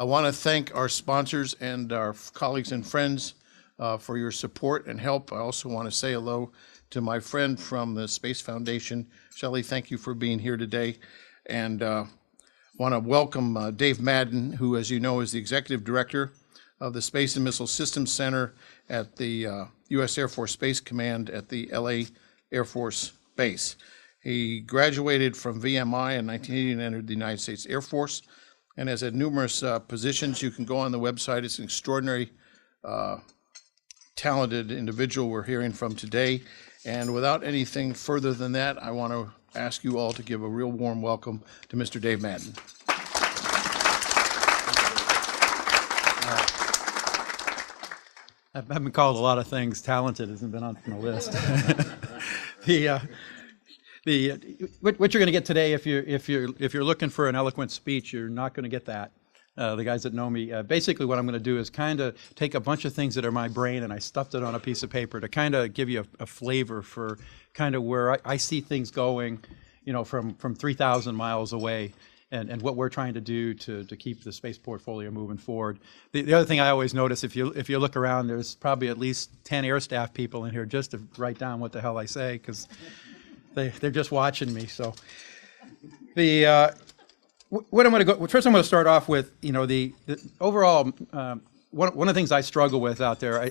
I want to thank our sponsors and our colleagues and friends for your support and help. I also want to say hello to my friend from the Space Foundation. Shelley, thank you for being here today. And want to welcome Dave Madden, who, as you know, is the Executive Director of the Space and Missile Systems Center at the U.S. Air Force Space Command at the L.A. Air Force Base. He graduated from VMI in 1980 and entered the United States Air Force, and has had numerous positions. You can go on the website. It's an extraordinary, talented individual we're hearing from today. And without anything further than that, I want to ask you all to give a real warm welcome to Mr. Dave Madden. I've been called a lot of things. Talented hasn't been on the list. What you're going to get today, if you're looking for an eloquent speech, you're not going to get that. The guys that know me, basically what I'm going to do is kind of take a bunch of things that are my brain and I stuffed it on a piece of paper to kind of give you a flavor for kind of where I see things going, you know, from 3,000 miles away. And what we're trying to do to keep the space portfolio moving forward. The other thing I always notice, if you look around, there's probably at least 10 air staff people in here just to write down what the hell I say, because they're just watching me. So what I'm going to go first, I'm going to start off with, you know, the overall one of the things I struggle with out there.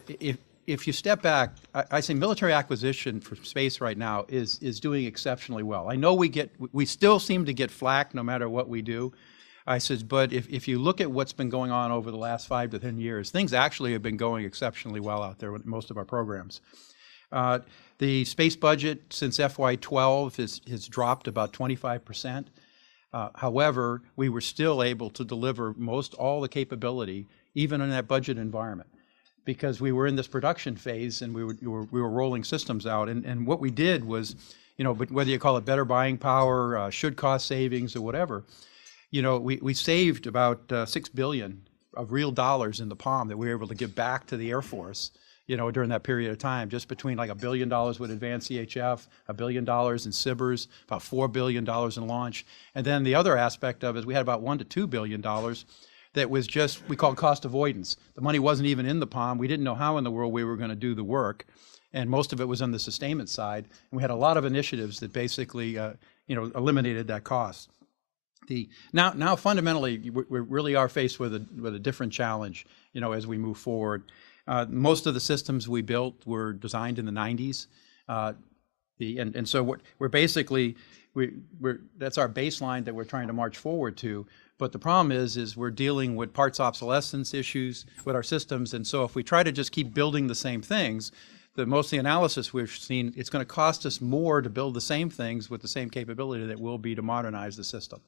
If you step back, I say military acquisition for space right now is doing exceptionally well. I know we still seem to get flack no matter what we do. I says, but if you look at what's been going on over the last 5 to 10 years, things actually have been going exceptionally well out there with most of our programs. The space budget since FY12 has dropped about 25%. However, we were still able to deliver all the capability, even in that budget environment, because we were in this production phase and we were rolling systems out. And what we did was, you know, but whether you call it better buying power, should cost savings or whatever, you know, we saved about $6 billion of real dollars in the POM that we were able to give back to the Air Force, you know, during that period of time, just between like $1 billion with advanced EHF, $1 billion in SBIRs, about $4 billion in launch. And then the other aspect of it is we had about $1 to $2 billion that was just, we called cost avoidance. The money wasn't even in the POM. We didn't know how in the world we were going to do the work. And most of it was on the sustainment side. And we had a lot of initiatives that basically, you know, eliminated that cost. Now fundamentally, we really are faced with a different challenge, you know, as we move forward. Most of the systems we built were designed in the 90s. And so we're basically, that's our baseline that we're trying to march forward to. But the problem is we're dealing with parts obsolescence issues with our systems. And so if we try to just keep building the same things, most of the analysis we've seen, it's going to cost us more to build the same things with the same capability that will be to modernize the system.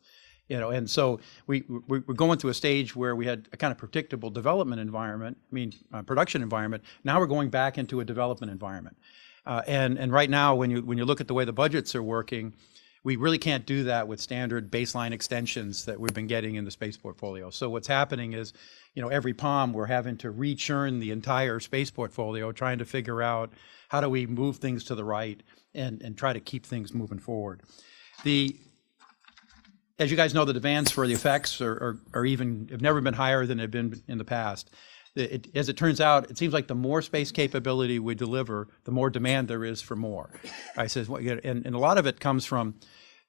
You know, and so we're going to a stage where we had a kind of predictable development environment, production environment. Now we're going back into a development environment. And right now, when you look at the way the budgets are working, we really can't do that with standard baseline extensions that we've been getting in the space portfolio. So what's happening is, you know, every POM we're having to rechurn the entire space portfolio, trying to figure out how do we move things to the right and try to keep things moving forward. As you guys know, the demands for the effects have never been higher than they've been in the past. As it turns out, it seems like the more space capability we deliver, the more demand there is for more. I says, and a lot of it comes from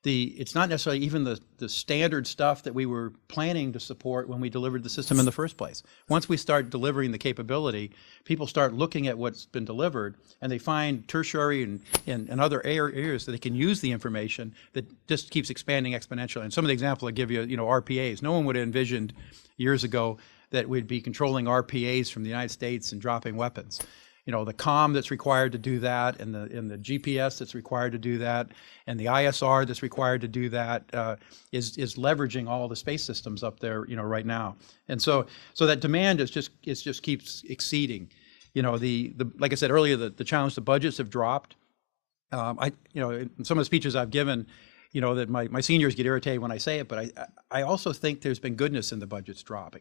it's not necessarily even the standard stuff that we were planning to support when we delivered the system in the first place. Once we start delivering the capability, people start looking at what's been delivered, and they find tertiary and other areas that they can use the information that just keeps expanding exponentially. And some of the examples I give you, you know, RPAs. No one would have envisioned years ago that we'd be controlling RPAs from the United States and dropping weapons. You know, the COM that's required to do that, and the GPS that's required to do that, and the ISR that's required to do that is leveraging all the space systems up there, you know, right now. And so that demand just keeps exceeding. You know, like I said earlier, the challenge, the budgets have dropped. You know, in some of the speeches I've given, you know, that my seniors get irritated when I say it, but I also think there's been goodness in the budgets dropping.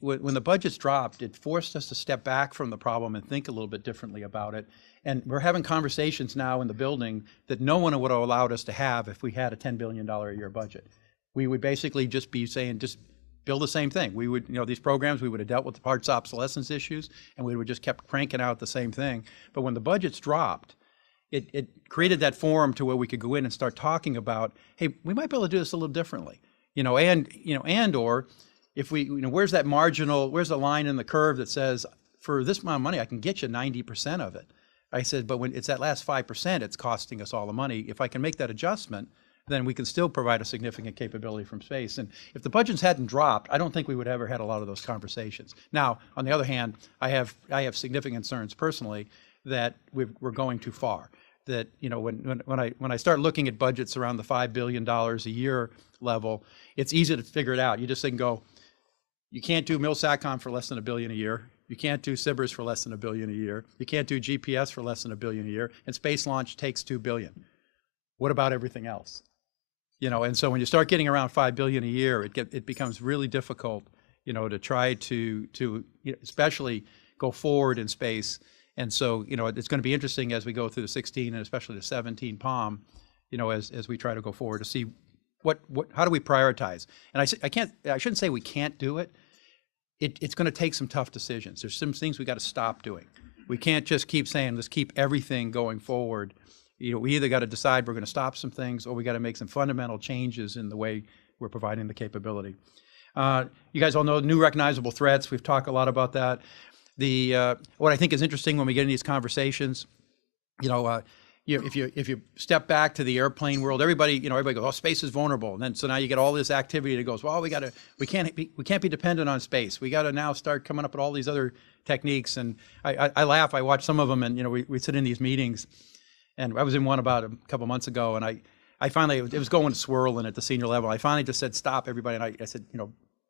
When the budgets dropped, it forced us to step back from the problem and think a little bit differently about it. And we're having conversations now in the building that no one would have allowed us to have if we had a $10 billion a year budget. We would basically just be saying, just build the same thing. We would, these programs, we would have dealt with the parts obsolescence issues, and we would just kept cranking out the same thing. But when the budgets dropped, it created that forum to where we could go in and start talking about, hey, we might be able to do this a little differently, or if we, where's that marginal, where's the line in the curve that says, for this amount of money, I can get you 90% of it. I said, but when it's that last 5%, it's costing us all the money. If I can make that adjustment, then we can still provide a significant capability from space. And if the budgets hadn't dropped, I don't think we would have ever had a lot of those conversations. Now, on the other hand, I have significant concerns personally that we're going too far. That, when I start looking at budgets around the $5 billion a year level, it's easy to figure it out. You just think, you can't do MilSatCom for less than $1 billion a year. You can't do SBIRS for less than $1 billion a year. You can't do GPS for less than $1 billion a year. And space launch takes $2 billion. What about everything else? And so when you start getting around $5 billion a year, it becomes really difficult, to try to especially go forward in space. And so, it's going to be interesting as we go through the 16 and especially the 17 POM, as we try to go forward to see how do we prioritize. And I shouldn't say we can't do it. It's going to take some tough decisions. There's some things we got to stop doing. We can't just keep saying, let's keep everything going forward. We either got to decide we're going to stop some things, or we got to make some fundamental changes in the way we're providing the capability. You guys all know new recognizable threats. We've talked a lot about that. What I think is interesting when we get in these conversations, if you step back to the airplane world, everybody goes, oh, space is vulnerable, and then so now you get all this activity that goes, well, we can't be dependent on space. We got to now start coming up with all these other techniques. And I laugh. I watch some of them, and we sit in these meetings, and I was in one about a couple months ago, and I finally, it was going swirling at the senior level. I finally just said, stop, everybody, and I said,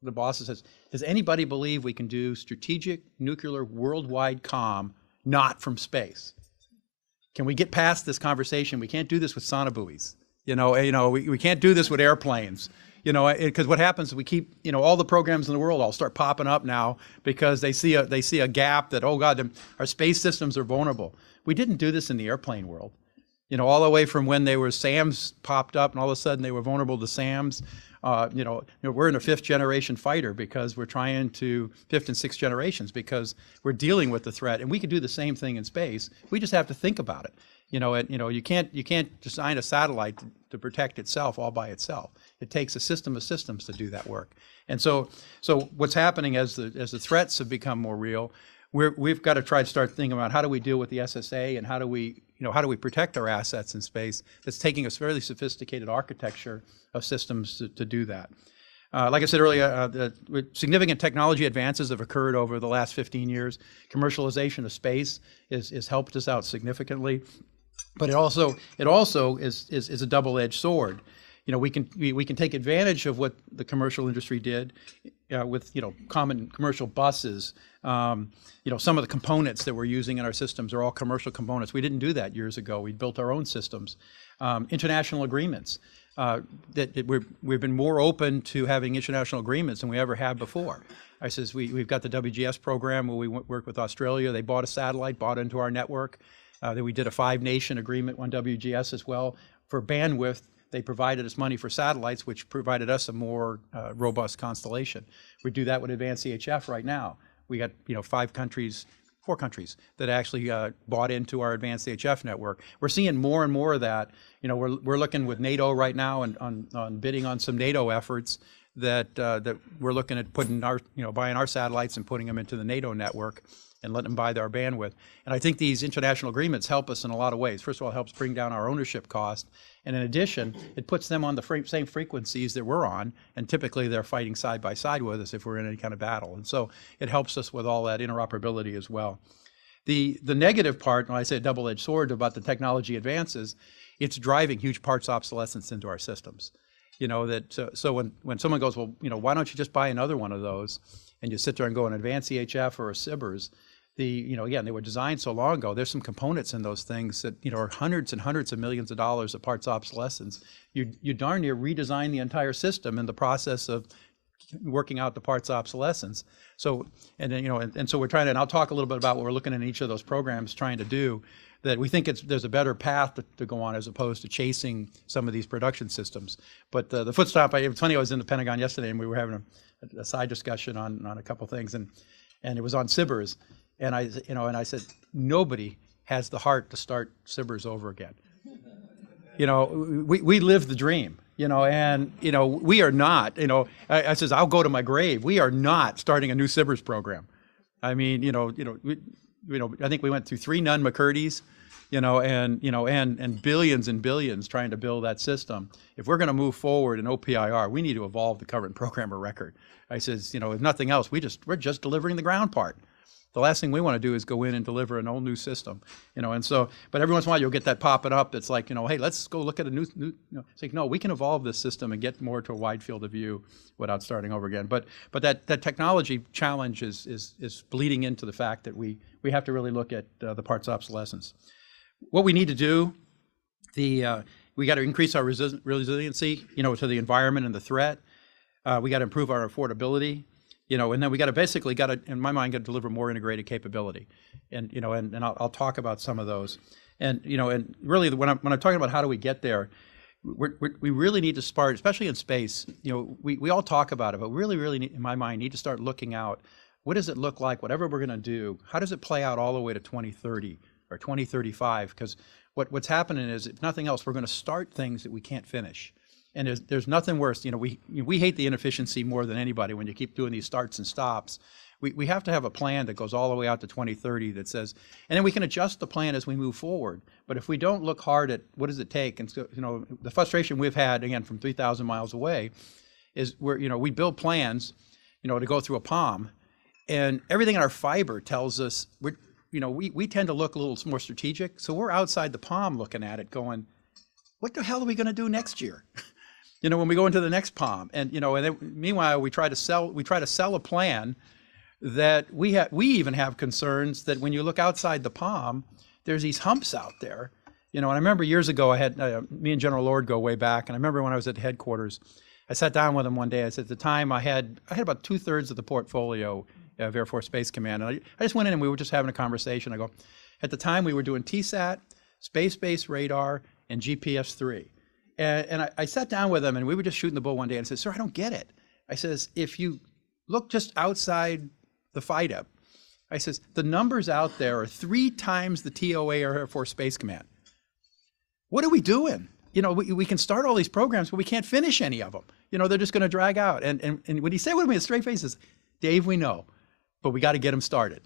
the boss says, does anybody believe we can do strategic nuclear worldwide comm not from space? Can we get past this conversation? We can't do this with sonobuoys. We can't do this with airplanes. Because what happens is we keep, all the programs in the world all start popping up now because they see a gap that, oh God, our space systems are vulnerable. We didn't do this in the airplane world. All the way from when they were SAMs popped up and all of a sudden they were vulnerable to SAMs. We're in a 5th generation fighter because we're trying to 5th and 6th generations because we're dealing with the threat, and we could do the same thing in space. We just have to think about it. You can't design a satellite to protect itself all by itself. It takes a system of systems to do that work. And so what's happening as the threats have become more real, we've got to try to start thinking about how do we deal with the SSA and how do we protect our assets in space. That's taking a fairly sophisticated architecture of systems to do that. Like I said earlier, significant technology advances have occurred over the last 15 years. Commercialization of space has helped us out significantly, but it also is a double-edged sword. We can take advantage of what the commercial industry did with common commercial buses. Some of the components that we're using in our systems are all commercial components. We didn't do that years ago. We built our own systems. International agreements. We've been more open to having international agreements than we ever have before. We've got the WGS program where we work with Australia. They bought a satellite, bought into our network. Then we did a 5-nation agreement on WGS as well. For bandwidth, they provided us money for satellites, which provided us a more robust constellation. We do that with advanced CHF right now. We got 4 countries that actually bought into our advanced CHF network. We're seeing more and more of that. We're looking with NATO right now on bidding on some NATO efforts that we're looking at putting buying our satellites and putting them into the NATO network and letting them buy their bandwidth. And I think these international agreements help us in a lot of ways. First of all, it helps bring down our ownership cost. And in addition, it puts them on the same frequencies that we're on. And typically they're fighting side by side with us if we're in any kind of battle. And so it helps us with all that interoperability as well. The negative part, when I say a double-edged sword about the technology advances, it's driving huge parts obsolescence into our systems. So when someone goes, well, why don't you just buy another one of those? And you sit there and go an advanced CHF or a SBIRS, again, they were designed so long ago. There's some components in those things that are hundreds and hundreds of millions of dollars of parts obsolescence. You darn near redesign the entire system in the process of working out the parts obsolescence. So so we're trying to, and I'll talk a little bit about what we're looking at in each of those programs trying to do. That we think there's a better path to go on as opposed to chasing some of these production systems. But the foot stomp, it's funny, I was in the Pentagon yesterday and we were having a side discussion on a couple things, and it was on SBIRs, and I said, nobody has the heart to start SBIRs over again. We live the dream, and we are not. I says, I'll go to my grave. We are not starting a new SBIRs program. I mean, I think we went through 3 Nunn-McCurdy's, and billions and billions trying to build that system. If we're going to move forward in OPIR, we need to evolve the current program of record. I says, if nothing else, we're just delivering the ground part. The last thing we want to do is go in and deliver an old new system, and so, but every once in a while you'll get that popping up. It's like, hey, let's go look at a new, it's like, no, we can evolve this system and get more to a wide field of view without starting over again. But that technology challenge is bleeding into the fact that we have to really look at the parts obsolescence. What we need to do, we got to increase our resiliency, to the environment and the threat. We got to improve our affordability, and then we got to in my mind, got to deliver more integrated capability, and I'll talk about some of those, and really when I'm talking about how do we get there, we really need to start, especially in space. We all talk about it, but really in my mind need to start looking out. What does it look like? Whatever we're going to do, how does it play out all the way to 2030 or 2035? Because what's happening is, if nothing else, we're going to start things that we can't finish. And there's nothing worse. We hate the inefficiency more than anybody when you keep doing these starts and stops. We have to have a plan that goes all the way out to 2030 that says, and then we can adjust the plan as we move forward. But if we don't look hard at what does it take, and so, the frustration we've had, again, from 3,000 miles away, is we build plans, to go through a POM, and everything in our fiber tells us we tend to look a little more strategic. So we're outside the POM looking at it going, what the hell are we going to do next year? When we go into the next POM, and then meanwhile we try to sell a plan that we even have concerns that when you look outside the POM, there's these humps out there. And I remember years ago, I had me and General Lord go way back, and I remember when I was at headquarters, I sat down with him one day. I said, at the time I had about 2/3 of the portfolio of Air Force Space Command, and I just went in and we were just having a conversation. I go, at the time we were doing TSAT, space-based radar, and GPS-3. And I sat down with him, and we were just shooting the bull one day, and I said, sir, I don't get it. I says, if you look just outside the FIDA, I says, the numbers out there are 3 times the TOA or Air Force Space Command. What are we doing? We can start all these programs, but we can't finish any of them. They're just going to drag out. And when he said with me with straight faces, Dave, we know, but we got to get them started.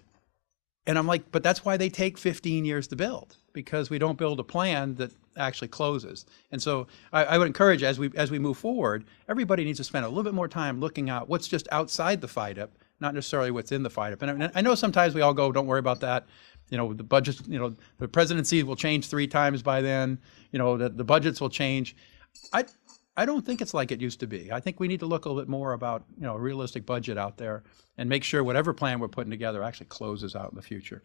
And I'm like, but that's why they take 15 years to build, because we don't build a plan that actually closes. And so I would encourage, as we move forward, everybody needs to spend a little bit more time looking at what's just outside the FIDUP, not necessarily what's in the FIDUP. And I know sometimes we all go, don't worry about that. The budgets, the presidency will change 3 times by then. The budgets will change. I don't think it's like it used to be. I think we need to look a little bit more about, a realistic budget out there and make sure whatever plan we're putting together actually closes out in the future.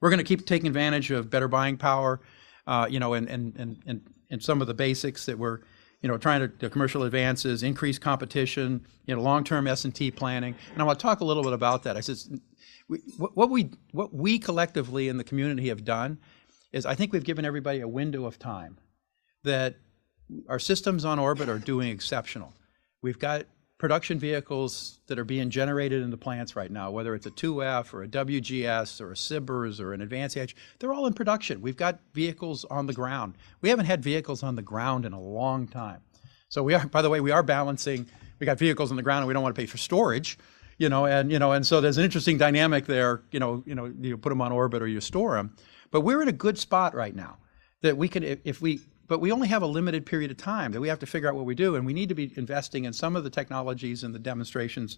We're going to keep taking advantage of better buying power, and some of the basics that we're, trying to commercial advances, increase competition, long-term S&T planning. And I want to talk a little bit about that. I said, what we collectively in the community have done is, I think we've given everybody a window of time that our systems on orbit are doing exceptional. We've got production vehicles that are being generated in the plants right now, whether it's a 2F or a WGS or a SBIRS or an advanced edge, they're all in production. We've got vehicles on the ground. We haven't had vehicles on the ground in a long time. So we are, by the way, we are balancing. We got vehicles on the ground and we don't want to pay for storage, and so there's an interesting dynamic there, you put them on orbit or you store them. But we're in a good spot right now that we can, but we only have a limited period of time that we have to figure out what we do, and we need to be investing in some of the technologies and the demonstrations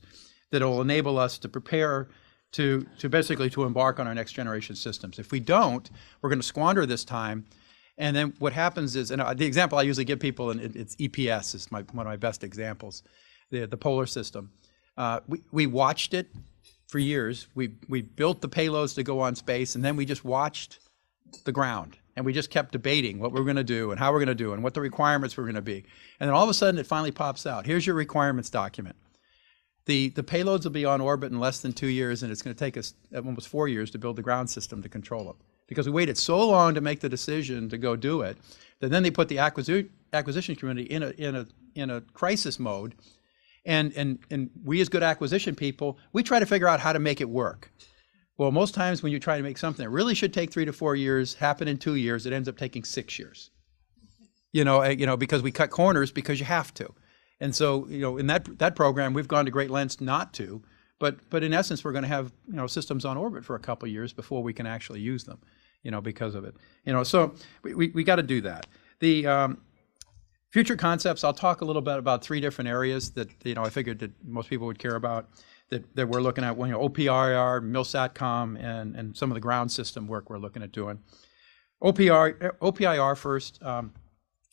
that will enable us to prepare to basically to embark on our next generation systems. If we don't, we're going to squander this time, and then what happens is, and the example I usually give people, and it's EPS is one of my best examples, the polar system. We watched it for years. We built the payloads to go on space, and then we just watched the ground. And we just kept debating what we're going to do and how we're going to do and what the requirements were going to be. And then all of a sudden it finally pops out. Here's your requirements document. The payloads will be on orbit in less than 2 years, and it's going to take us almost 4 years to build the ground system to control it. Because we waited so long to make the decision to go do it, that then they put the acquisition community in a crisis mode. And we as good acquisition people, we try to figure out how to make it work. Well, most times when you try to make something that really should take 3 to 4 years happen in 2 years, it ends up taking 6 years. Because we cut corners because you have to. And so, in that program, we've gone to great lengths not to, but in essence, we're going to have, systems on orbit for a couple of years before we can actually use them, because of it. So we got to do that. The future concepts, I'll talk a little bit about 3 different areas that, I figured that most people would care about that we're looking at, OPIR, MILSATCOM, and some of the ground system work we're looking at doing. OPIR first.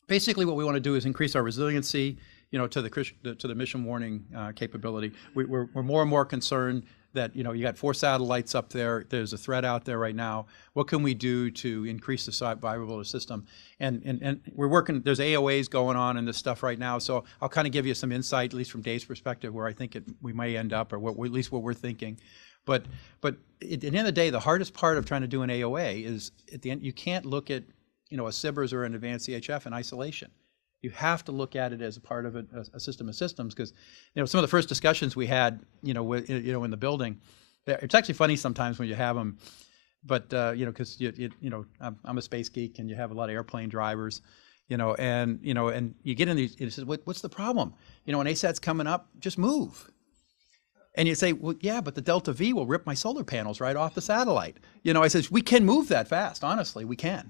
Basically, what we want to do is increase our resiliency, to the mission warning capability. We're more and more concerned that you got 4 satellites up there. There's a threat out there right now. What can we do to increase the survivability of the system? And we're working. There's AOAs going on in this stuff right now. So I'll kind of give you some insight, at least from Dave's perspective, where I think we may end up, or at least what we're thinking. But at the end of the day, the hardest part of trying to do an AOA is at the end you can't look at a SBIRS or an advanced CHF in isolation. You have to look at it as a part of a system of systems, because some of the first discussions we had in the building, it's actually funny sometimes when you have them, but because I'm a space geek and you have a lot of airplane drivers, and you get in these, it says, what's the problem? An ASAT's coming up, just move. And you say, well, yeah, but the Delta V will rip my solar panels right off the satellite. I says, we can move that fast. Honestly, we can.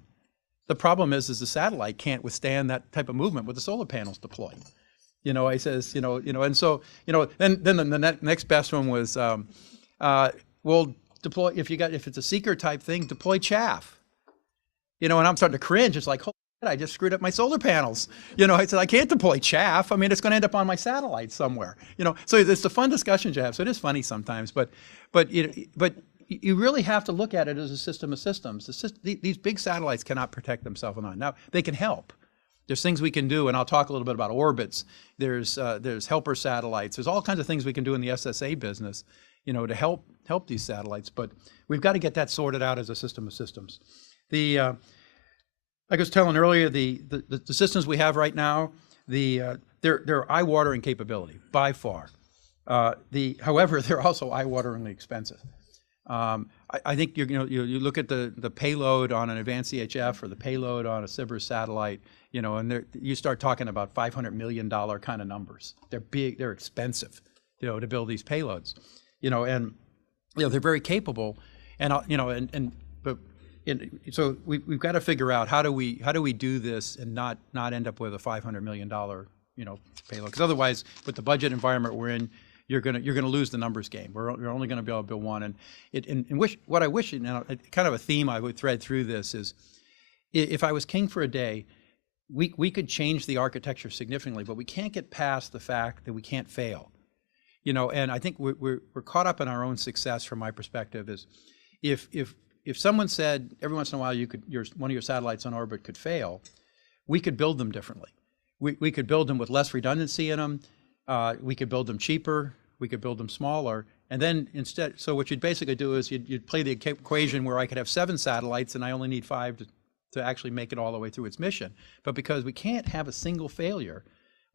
The problem is the satellite can't withstand that type of movement with the solar panels deployed. I says, and so, then the next best one was, well, deploy, if it's a seeker type thing, deploy chaff. And I'm starting to cringe. It's like, holy shit, I just screwed up my solar panels. I said, I can't deploy chaff. I mean, it's going to end up on my satellite somewhere. So it's the fun discussions you have. So it is funny sometimes, but you really have to look at it as a system of systems. These big satellites cannot protect themselves on. Now, they can help. There's things we can do, and I'll talk a little bit about orbits. There's helper satellites. There's all kinds of things we can do in the SSA business, to help these satellites. But we've got to get that sorted out as a system of systems. Like I was telling earlier, the systems we have right now, they're eye-watering capability by far. However, they're also eye-wateringly expensive. I think you look at the payload on an advanced CHF or the payload on a SBIRS satellite, and you start talking about $500 million kind of numbers. They're big, they're expensive, to build these payloads, and they're very capable, so we've got to figure out how do we do this and not end up with a $500 million payload, because otherwise, with the budget environment we're in, you're gonna lose the numbers game. You're only gonna be able to build one. And what I wish, kind of a theme I would thread through this is, if I was king for a day, we could change the architecture significantly, but we can't get past the fact that we can't fail. And I think we're caught up in our own success from my perspective. Is if someone said every once in a while one of your satellites on orbit could fail, we could build them differently. We could build them with less redundancy in them. We could build them cheaper. We could build them smaller, and then instead, so what you'd basically do is you'd play the equation where I could have 7 satellites and I only need 5 to actually make it all the way through its mission. But because we can't have a single failure,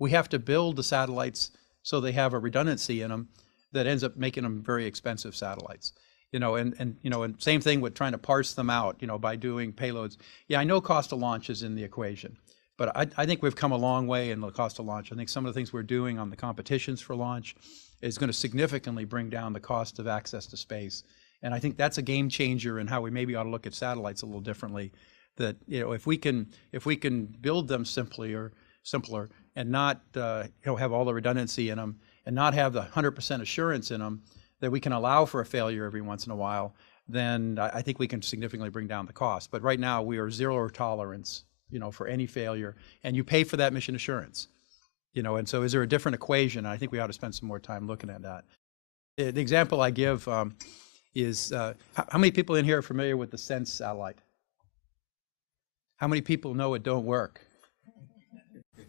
we have to build the satellites so they have a redundancy in them that ends up making them very expensive satellites. And same thing with trying to parse them out, by doing payloads. Yeah, I know cost of launch is in the equation, but I think we've come a long way in the cost of launch. I think some of the things we're doing on the competitions for launch is going to significantly bring down the cost of access to space. And I think that's a game changer in how we maybe ought to look at satellites a little differently. That if we can build them simpler and not have all the redundancy in them and not have the 100% assurance in them, that we can allow for a failure every once in a while, then I think we can significantly bring down the cost. But right now we are zero tolerance, for any failure, and you pay for that mission assurance. And so is there a different equation? I think we ought to spend some more time looking at that. The example I give is, how many people in here are familiar with the SENSE satellite? How many people know it don't work?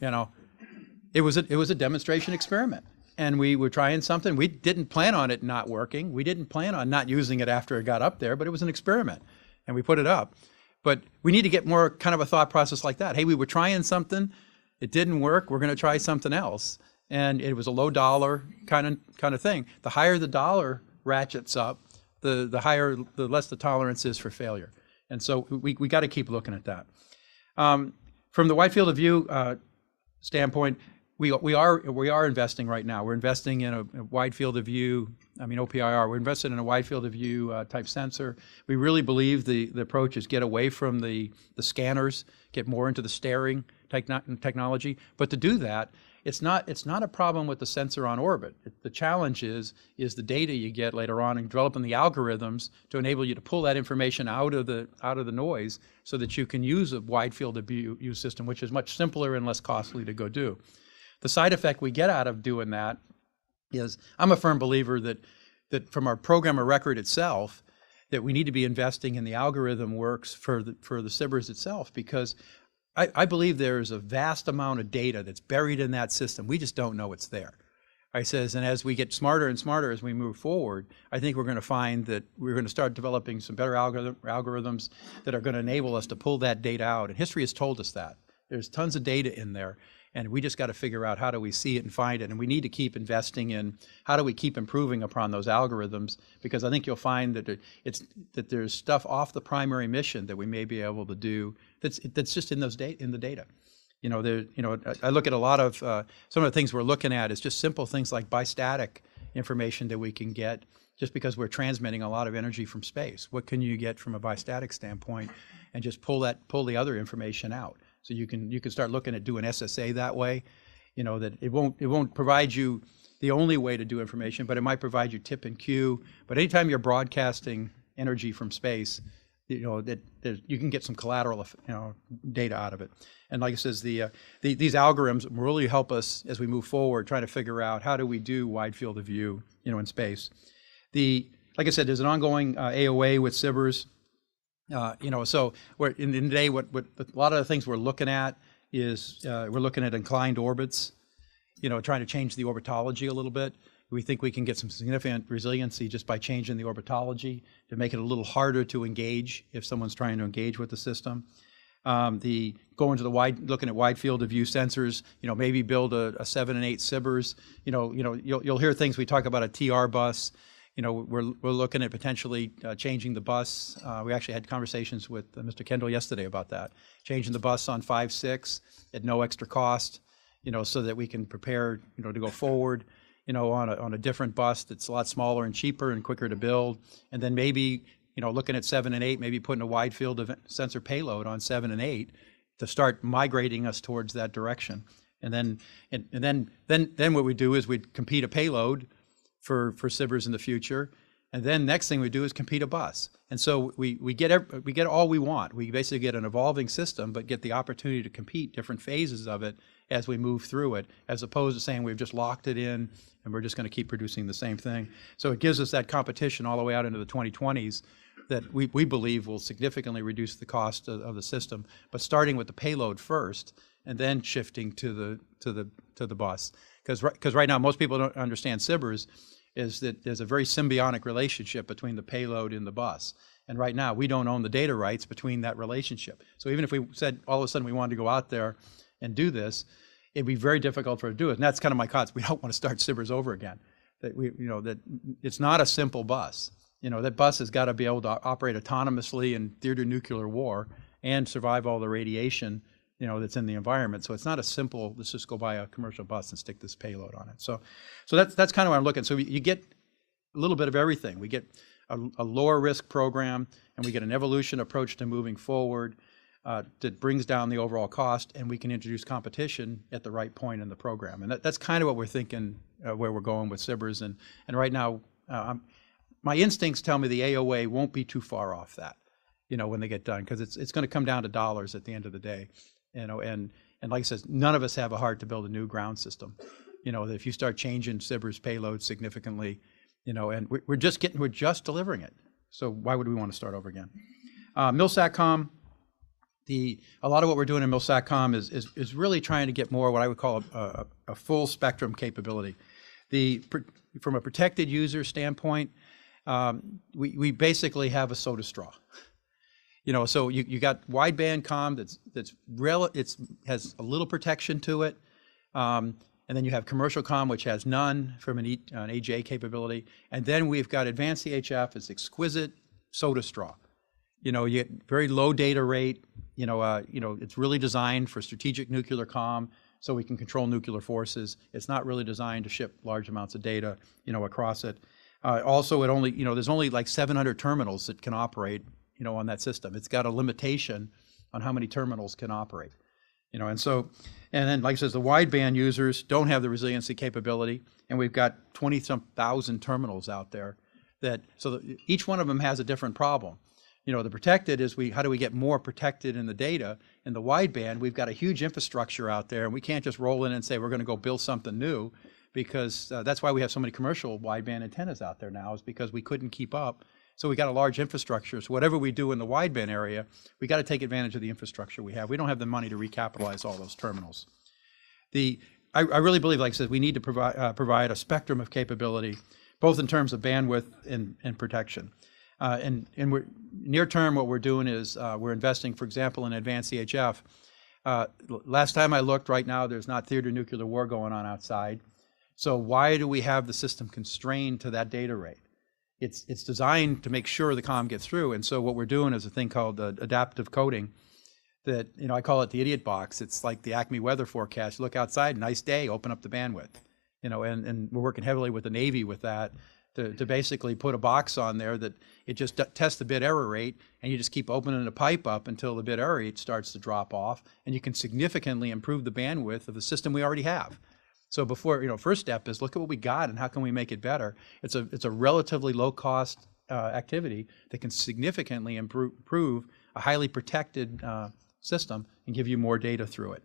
It was a demonstration experiment, and we were trying something. We didn't plan on it not working. We didn't plan on not using it after it got up there, but it was an experiment, and we put it up. But we need to get more kind of a thought process like that. Hey, we were trying something. It didn't work. We're going to try something else. and it was a low dollar kind of thing. The higher the dollar ratchets up, the less the tolerance is for failure. And so we got to keep looking at that. From the wide field of view standpoint, we are investing right now. We're investing in a wide field of view. OPIR. We're invested in a wide field of view type sensor. We really believe the approach is get away from the scanners, get more into the staring technology. But to do that, it's not a problem with the sensor on orbit. The challenge is the data you get later on and developing the algorithms to enable you to pull that information out of the noise so that you can use a wide field of view system, which is much simpler and less costly to go do. The side effect we get out of doing that is I'm a firm believer that from our program of record itself, that we need to be investing in the algorithm works for the SBIRS itself, because I believe there's a vast amount of data that's buried in that system. We just don't know it's there. I says, and as we get smarter and smarter as we move forward, I think we're going to find that we're going to start developing some better algorithms that are going to enable us to pull that data out. And history has told us that. There's tons of data in there, and we just got to figure out how do we see it and find it. And we need to keep investing in how do we keep improving upon those algorithms, because I think you'll find that there's stuff off the primary mission that we may be able to do that's just in the data. I look at a lot of some of the things we're looking at is just simple things like bistatic information that we can get just because we're transmitting a lot of energy from space. What can you get from a bistatic standpoint, and just pull the other information out? So you can start looking at doing SSA that way. That it won't provide you the only way to do information, but it might provide you tip and cue. But anytime you're broadcasting energy from space, that you can get some collateral data out of it. And like I says, these algorithms really help us as we move forward, trying to figure out how do we do wide field of view in space. Like I said, there's an ongoing AOA with SBIRS. So we're in the day, what a lot of the things we're looking at is we're looking at inclined orbits, trying to change the orbitology a little bit. We think we can get some significant resiliency just by changing the orbitology to make it a little harder to engage if someone's trying to engage with the system. Going to looking at wide field of view sensors, maybe build a 7 and 8 SBIRS. You'll hear things. We talk about a TR bus. We're looking at potentially changing the bus. We actually had conversations with Mr. Kendall yesterday about that, changing the bus on 5-6 at no extra cost, so that we can prepare, to go forward, on a different bus that's a lot smaller and cheaper and quicker to build. And then maybe, looking at 7 and 8, maybe putting a wide field of sensor payload on 7 and 8 to start migrating us towards that direction. And then what we do is we'd compete a payload for SBIRS in the future, and then next thing we do is compete a bus. And so we get all we want. We basically get an evolving system, but get the opportunity to compete different phases of it as we move through it, as opposed to saying we've just locked it in and we're just going to keep producing the same thing. So it gives us that competition all the way out into the 2020s that we believe will significantly reduce the cost of the system, but starting with the payload first and then shifting to the bus. Because right now most people don't understand SBIRS is that there's a very symbiotic relationship between the payload and the bus. And right now, we don't own the data rights between that relationship. So even if we said all of a sudden we wanted to go out there and do this, it'd be very difficult for us to do it. And that's kind of my cause. We don't want to start SBIRS over again. That it's not a simple bus. That bus has got to be able to operate autonomously in theater nuclear war and survive all the radiation that's in the environment. So it's not a simple, let's just go buy a commercial bus and stick this payload on it. So that's kind of what I'm looking. So you get a little bit of everything. We get a lower risk program, and we get an evolution approach to moving forward that brings down the overall cost, and we can introduce competition at the right point in the program. And that's kind of what we're thinking, where we're going with SBIRS. And right now, my instincts tell me the AOA won't be too far off that, when they get done, because it's going to come down to dollars at the end of the day. And like I said, none of us have a heart to build a new ground system. If you start changing SBIRS payload significantly, and we're just delivering it. So why would we want to start over again? MilSatCom, a lot of what we're doing in MilSatCom is really trying to get more what I would call a full spectrum capability. From a protected user standpoint, we basically have a soda straw. So you got wideband comm that's has a little protection to it. And then you have commercial comm, which has none from an AJ capability. And then we've got advanced CHF. It's exquisite soda straw. You get very low data rate. It's really designed for strategic nuclear comm, so we can control nuclear forces. It's not really designed to ship large amounts of data, across it. Also, there's only like 700 terminals that can operate, on that system. It's got a limitation on how many terminals can operate, and then, like I says, the wideband users don't have the resiliency capability, and we've got 20-some thousand terminals out there so each one of them has a different problem. The protected is how do we get more protected in the data? In the wideband, we've got a huge infrastructure out there, and we can't just roll in and say we're going to go build something new, because that's why we have so many commercial wideband antennas out there now, is because we couldn't keep up. So we got a large infrastructure. So whatever we do in the wideband area, we got to take advantage of the infrastructure we have. We don't have the money to recapitalize all those terminals. I really believe, like I said, we need to provide a spectrum of capability, both in terms of bandwidth and protection. And we're, near term, what we're doing is we're investing, for example, in advanced CHF. Last time I looked, right now, there's not theater nuclear war going on outside. So why do we have the system constrained to that data rate? It's designed to make sure the comm gets through. And so what we're doing is a thing called adaptive coding that, I call it the idiot box. It's like the Acme weather forecast. You look outside, nice day, open up the bandwidth. And we're working heavily with the Navy with that to basically put a box on there that it just tests the bit error rate, and you just keep opening the pipe up until the bit error rate starts to drop off, and you can significantly improve the bandwidth of the system we already have. So before, first step is look at what we got and how can we make it better. It's a relatively low cost activity that can significantly improve a highly protected system and give you more data through it.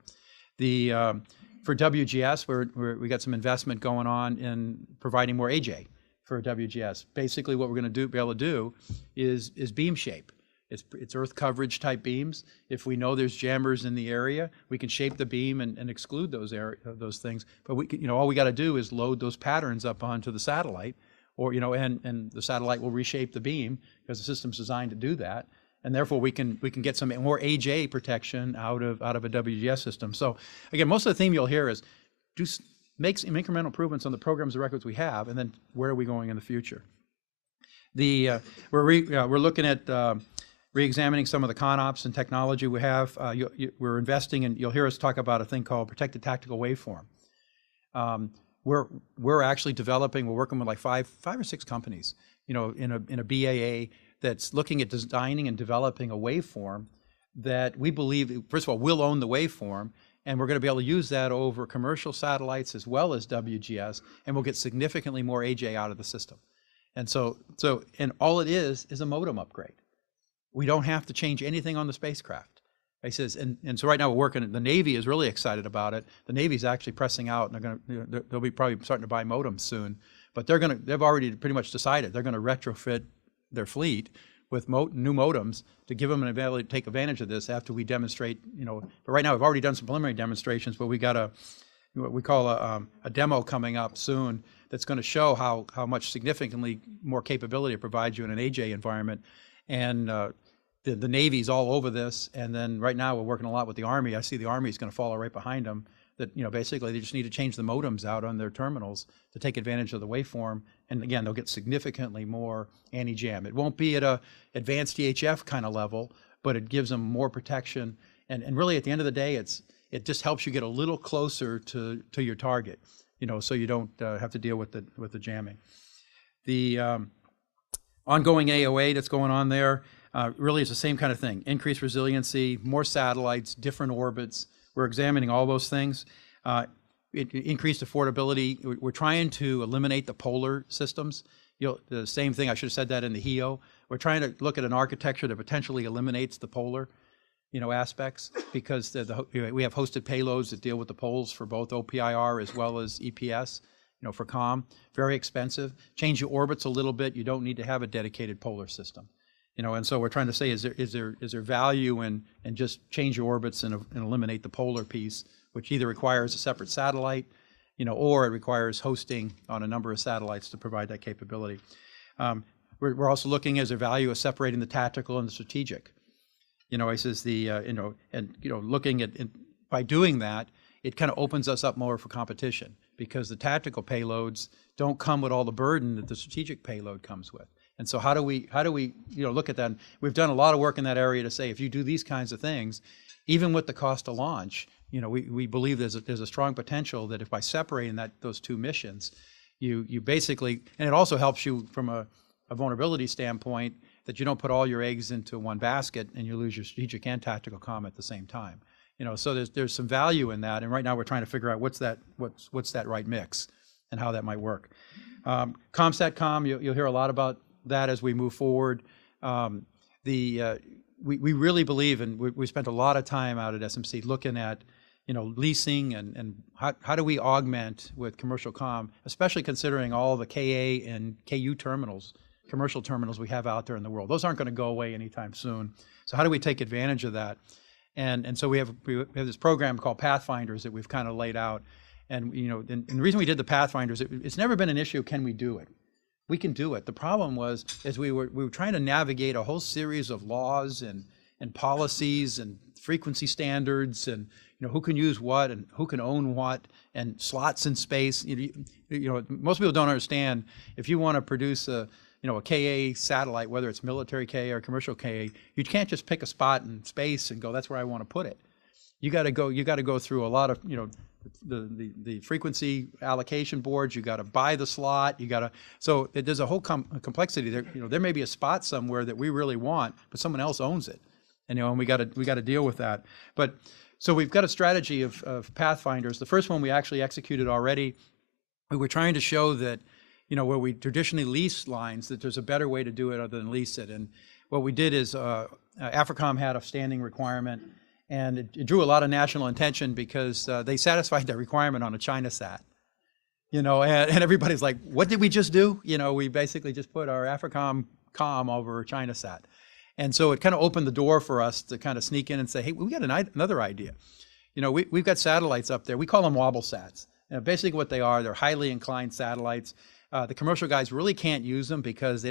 For WGS, we got some investment going on in providing more AJ for WGS. Basically, what we're going to be able to do is beam shape. It's earth coverage type beams. If we know there's jammers in the area, we can shape the beam and exclude those things. But all we got to do is load those patterns up onto the satellite, or and the satellite will reshape the beam because the system's designed to do that. And therefore, we can get some more AJ protection out of a WGS system. So again, most of the theme you'll hear is make some incremental improvements on the programs and records we have, and then where are we going in the future? We're looking at re-examining some of the ConOps and technology we have. We're investing in. You'll hear us talk about a thing called protected tactical waveform. We're actually developing. We're working with like five or six companies, in a BAA that's looking at designing and developing a waveform that we believe, first of all, we'll own the waveform, and we're going to be able to use that over commercial satellites as well as WGS, and we'll get significantly more AJ out of the system. And so all it is a modem upgrade. We don't have to change anything on the spacecraft. He says, and so right now we're working. The Navy is really excited about it. The Navy's actually pressing out, and they'll be probably starting to buy modems soon. But they've already pretty much decided they're going to retrofit their fleet with new modems to give them an ability to take advantage of this after we demonstrate. But right now we've already done some preliminary demonstrations, but we got what we call a demo coming up soon that's going to show how much significantly more capability it provides you in an AJ environment. And the Navy's all over this, and then right now we're working a lot with the Army. I see the Army is going to follow right behind them. That basically they just need to change the modems out on their terminals to take advantage of the waveform, and again they'll get significantly more anti-jam. It won't be at a advanced EHF kind of level, but it gives them more protection. And really at the end of the day, it just helps you get a little closer to your target, so you don't have to deal with the jamming. The ongoing AOA that's going on there really is the same kind of thing: increased resiliency, more satellites, different orbits. We're examining all those things. Increased affordability. We're trying to eliminate the polar systems. The same thing, I should have said that in the HEO. We're trying to look at an architecture that potentially eliminates the polar aspects, because we have hosted payloads that deal with the poles for both OPIR as well as EPS, for comm. Very expensive. Change your orbits a little bit. You don't need to have a dedicated polar system. And so we're trying to say, is there value in just change your orbits and eliminate the polar piece, which either requires a separate satellite, or it requires hosting on a number of satellites to provide that capability. We're also looking, is there value of separating the tactical and the strategic? He says looking at by doing that, it kind of opens us up more for competition because the tactical payloads don't come with all the burden that the strategic payload comes with. And so how do we look at that? And we've done a lot of work in that area to say if you do these kinds of things, even with the cost to launch, we believe there's a strong potential that if by separating those two missions, you basically, and it also helps you from a vulnerability standpoint that you don't put all your eggs into one basket and you lose your strategic and tactical comm at the same time. So there's some value in that, and right now we're trying to figure out what's that right mix and how that might work. ComStatCom, you'll hear a lot about that as we move forward. We really believe, and we spent a lot of time out at SMC looking at leasing and how do we augment with commercial comm, especially considering all the KA and KU terminals, commercial terminals we have out there in the world. Those aren't going to go away anytime soon. So how do we take advantage of that? And so we have this program called Pathfinders that we've kind of laid out. And and the reason we did the Pathfinders, it's never been an issue, can we do it? We can do it. The problem was we were trying to navigate a whole series of laws and policies and frequency standards and who can use what and who can own what and slots in space. Most people don't understand if you want to produce a KA satellite, whether it's military KA or commercial KA, you can't just pick a spot in space and go, that's where I want to put it. You got to go through a lot of the frequency allocation boards. You got to buy the slot. So there's a whole complexity there. There may be a spot somewhere that we really want, but someone else owns it, and we got to deal with that. But so we've got a strategy of Pathfinders. The first one we actually executed already. We were trying to show that where we traditionally lease lines, that there's a better way to do it other than lease it. And what we did is AFRICOM had a standing requirement, and it drew a lot of national attention because they satisfied that requirement on a ChinaSat. And everybody's like, what did we just do? We basically just put our AFRICOM comm over ChinaSat. And so it kind of opened the door for us to kind of sneak in and say, hey, we got another idea. We've got satellites up there. We call them wobble sats. Basically what they are, they're highly inclined satellites. The commercial guys really can't use them because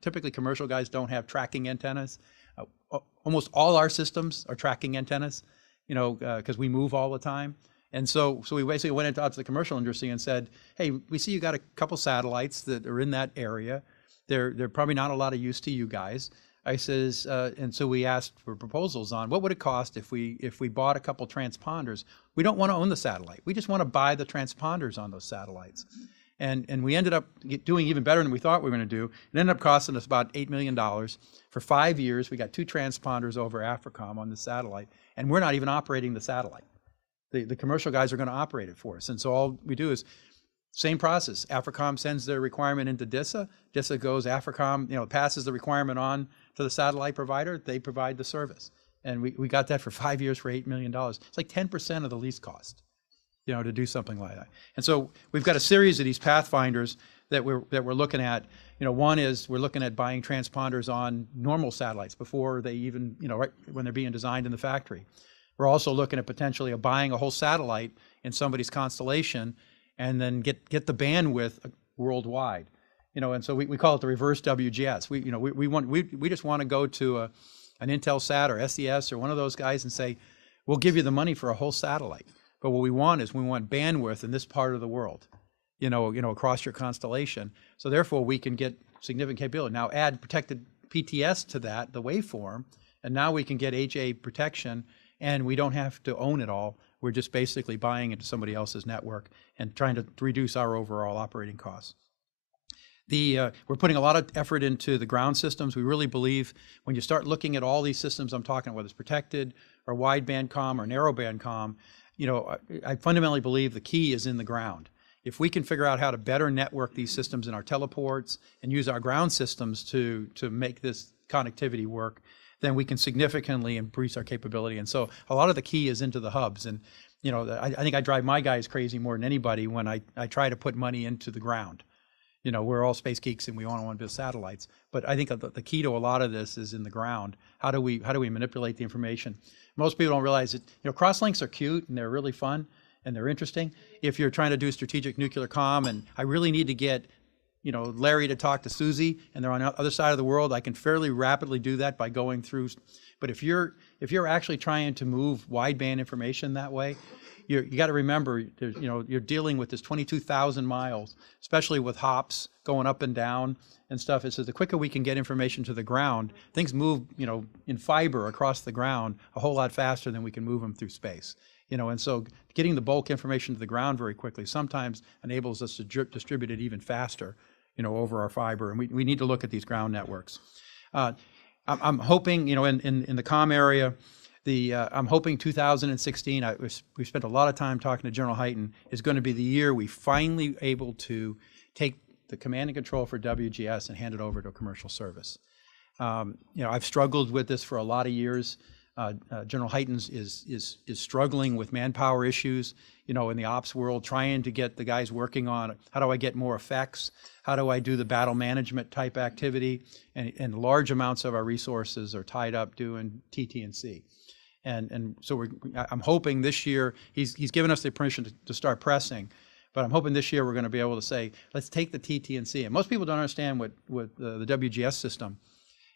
typically commercial guys don't have tracking antennas. Almost all our systems are tracking antennas, because we move all the time. And so we basically went out to the commercial industry and said, hey, we see you got a couple satellites that are in that area. They're probably not a lot of use to you guys. I says, and so we asked for proposals on what would it cost if we bought a couple transponders. We don't want to own the satellite. We just want to buy the transponders on those satellites. And we ended up doing even better than we thought we were going to do. It ended up costing us about $8 million. For 5 years, we got 2 transponders over AFRICOM on the satellite, and we're not even operating the satellite. The commercial guys are going to operate it for us. And so all we do is same process. AFRICOM sends their requirement into DISA. DISA goes, AFRICOM, passes the requirement on to the satellite provider. They provide the service. And we got that for 5 years for $8 million. It's like 10% of the lease cost, to do something like that. And so we've got a series of these Pathfinders that we're looking at. One is we're looking at buying transponders on normal satellites before they even, right when they're being designed in the factory. We're also looking at potentially buying a whole satellite in somebody's constellation and then get the bandwidth worldwide. And so we call it the reverse WGS. We just want to go to an Intelsat or SES or one of those guys and say, we'll give you the money for a whole satellite. But what we want bandwidth in this part of the world, across your constellation. So therefore we can get significant capability. Now add protected PTS to that, the waveform, and now we can get HA protection, and we don't have to own it all. We're just basically buying into somebody else's network and trying to reduce our overall operating costs. We're putting a lot of effort into the ground systems. We really believe when you start looking at all these systems I'm talking about, whether it's protected or wideband comm or narrowband comm, I fundamentally believe the key is in the ground. If we can figure out how to better network these systems in our teleports and use our ground systems to make this connectivity work, then we can significantly increase our capability. And so a lot of the key is into the hubs. And I think I drive my guys crazy more than anybody when I try to put money into the ground. We're all space geeks and we all want to build satellites. But I think the key to a lot of this is in the ground. How do we manipulate the information? Most people don't realize that crosslinks are cute and they're really fun and they're interesting. If you're trying to do strategic nuclear comm and I really need to get Larry to talk to Susie and they're on the other side of the world, I can fairly rapidly do that by going through. But if you're actually trying to move wideband information that way, you got to remember, you're dealing with this 22,000 miles, especially with hops going up and down and stuff. It says the quicker we can get information to the ground, things move, in fiber across the ground a whole lot faster than we can move them through space. And so getting the bulk information to the ground very quickly sometimes enables us to distribute it even faster, over our fiber. And we need to look at these ground networks. I'm hoping, in the comm area, I'm hoping 2016, we spent a lot of time talking to General Hyten, is going to be the year we finally able to take the command and control for WGS and hand it over to a commercial service. I've struggled with this for a lot of years. General Hyten is struggling with manpower issues, in the ops world, trying to get the guys working on how do I get more effects, how do I do the battle management type activity, and large amounts of our resources are tied up doing TT&C. And so I'm hoping this year, he's given us the permission to start pressing, but I'm hoping this year we're going to be able to say, let's take the TT&C. And most people don't understand what the WGS system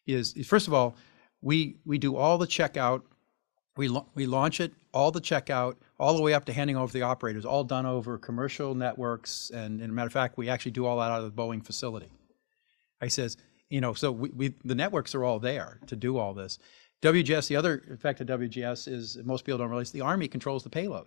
is. First of all, we do all the checkout, we launch it, all the checkout, all the way up to handing over the operators, all done over commercial networks. And as a matter of fact, we actually do all that out of the Boeing facility. I says, so the networks are all there to do all this. WGS, the other effect of WGS is, most people don't realize, the Army controls the payload.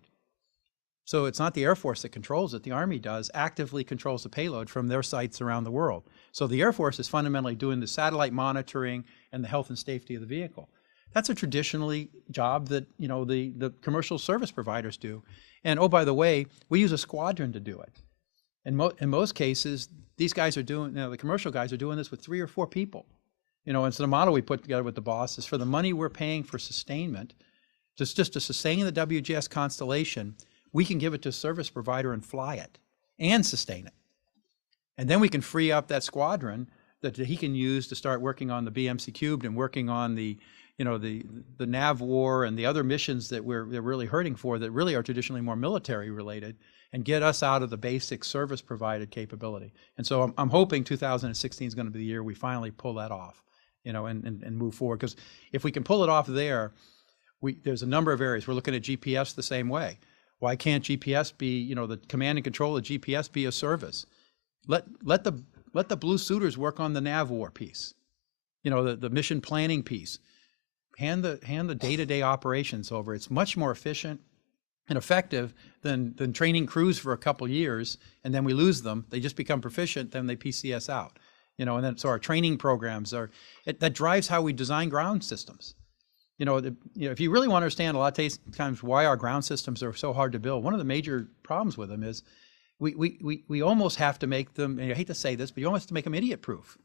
So it's not the Air Force that controls it, the Army does, actively controls the payload from their sites around the world. So the Air Force is fundamentally doing the satellite monitoring and the health and safety of the vehicle. That's a traditionally job that, the commercial service providers do. And oh, by the way, we use a squadron to do it. In most cases, these guys are doing, the commercial guys are doing this with 3 or 4 people. And so the model we put together with the boss is for the money we're paying for sustainment, just to sustain the WGS constellation, we can give it to a service provider and fly it and sustain it. And then we can free up that squadron that he can use to start working on the BMC cubed and working on the nav war and the other missions that they're really hurting for, that really are traditionally more military related, and get us out of the basic service provided capability. And so I'm hoping 2016 is going to be the year we finally pull that off, and move forward. Because if we can pull it off there, there's a number of areas. We're looking at GPS the same way. Why can't GPS be, the command and control of GPS be a service? Let the blue suiters work on the nav war piece, the mission planning piece. Hand the day-to-day operations over. It's much more efficient and effective than training crews for a couple years and then we lose them. They just become proficient, then they PCS out. And then so our training programs that drives how we design ground systems. If you really want to understand a lot of times why our ground systems are so hard to build, one of the major problems with them is we almost have to make them, and I hate to say this, but you almost have to make them idiot-proof,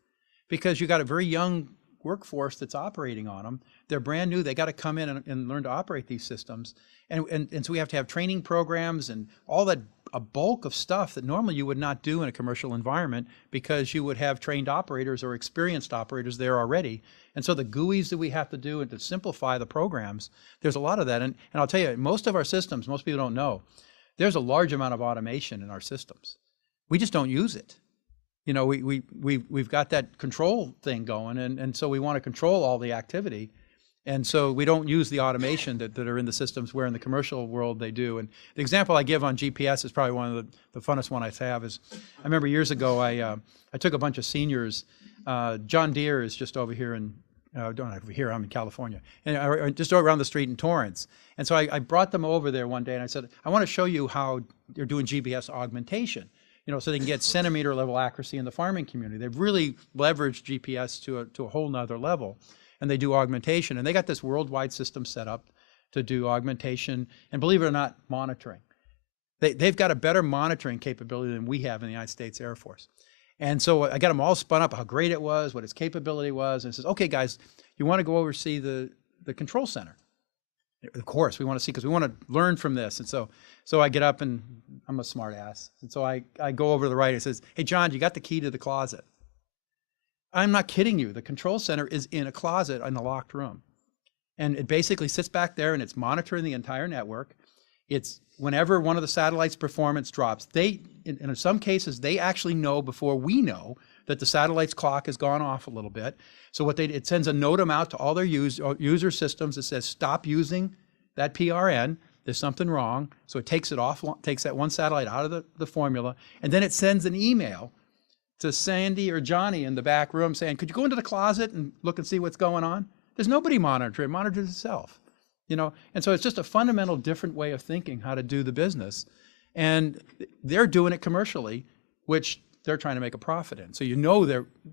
because you got a very young workforce that's operating on them. They're brand new. They got to come in and learn to operate these systems. And so we have to have training programs and all that, a bulk of stuff that normally you would not do in a commercial environment, because you would have trained operators or experienced operators there already. And so the GUIs that we have to do and to simplify the programs, there's a lot of that. And I'll tell you, most of our systems, most people don't know, there's a large amount of automation in our systems. We just don't use it. We've got that control thing going, and so we want to control all the activity. And so we don't use the automation that are in the systems, where in the commercial world they do. And the example I give on GPS is probably one of the funnest one I have is, I remember years ago, I took a bunch of seniors. John Deere is just over here I'm in California, and just around the street in Torrance. And so I brought them over there one day and I said, I want to show you how they're doing GPS augmentation, so they can get centimeter level accuracy in the farming community. They've really leveraged GPS to a whole nother level. And they do augmentation, and they got this worldwide system set up to do augmentation, and believe it or not, monitoring. They've got a better monitoring capability than we have in the United States Air Force. And so I got them all spun up how great it was, what its capability was, and it says, okay, guys, you want to go oversee the control center? Of course, we want to see, because we want to learn from this. And so I get up, and I'm a smart ass. And so I go over to the right, and it says, hey, John, you got the key to the closet? I'm not kidding you. The control center is in a closet in a locked room. And it basically sits back there, and it's monitoring the entire network. It's whenever one of the satellites' performance drops, in some cases, they actually know before we know that the satellite's clock has gone off a little bit. So it sends a NOTAM out to all their user systems that says, stop using that PRN. there's something wrong. So it takes it off, takes that one satellite out of the formula, and then it sends an email to Sandy or Johnny in the back room saying, could you go into the closet and look and see what's going on? There's nobody monitoring, it monitors itself. And so it's just a fundamental different way of thinking how to do the business. And they're doing it commercially, which they're trying to make a profit in. So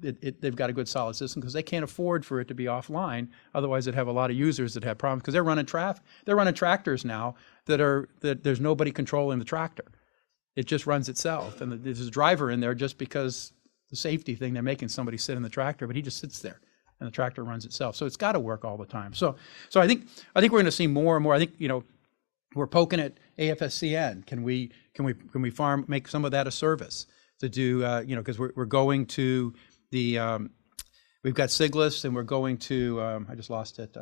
they've got a good solid system because they can't afford for it to be offline. Otherwise, they'd have a lot of users that have problems because they're running tractors now that there's nobody controlling the tractor. It just runs itself. And there's a driver in there just because the safety thing, they're making somebody sit in the tractor, but he just sits there and the tractor runs itself. So it's got to work all the time. So I think we're going to see more and more. I think, we're poking at AFSCN. Can we make some of that a service to do, because we're going to we've got Siglus and we're going to, I just lost it,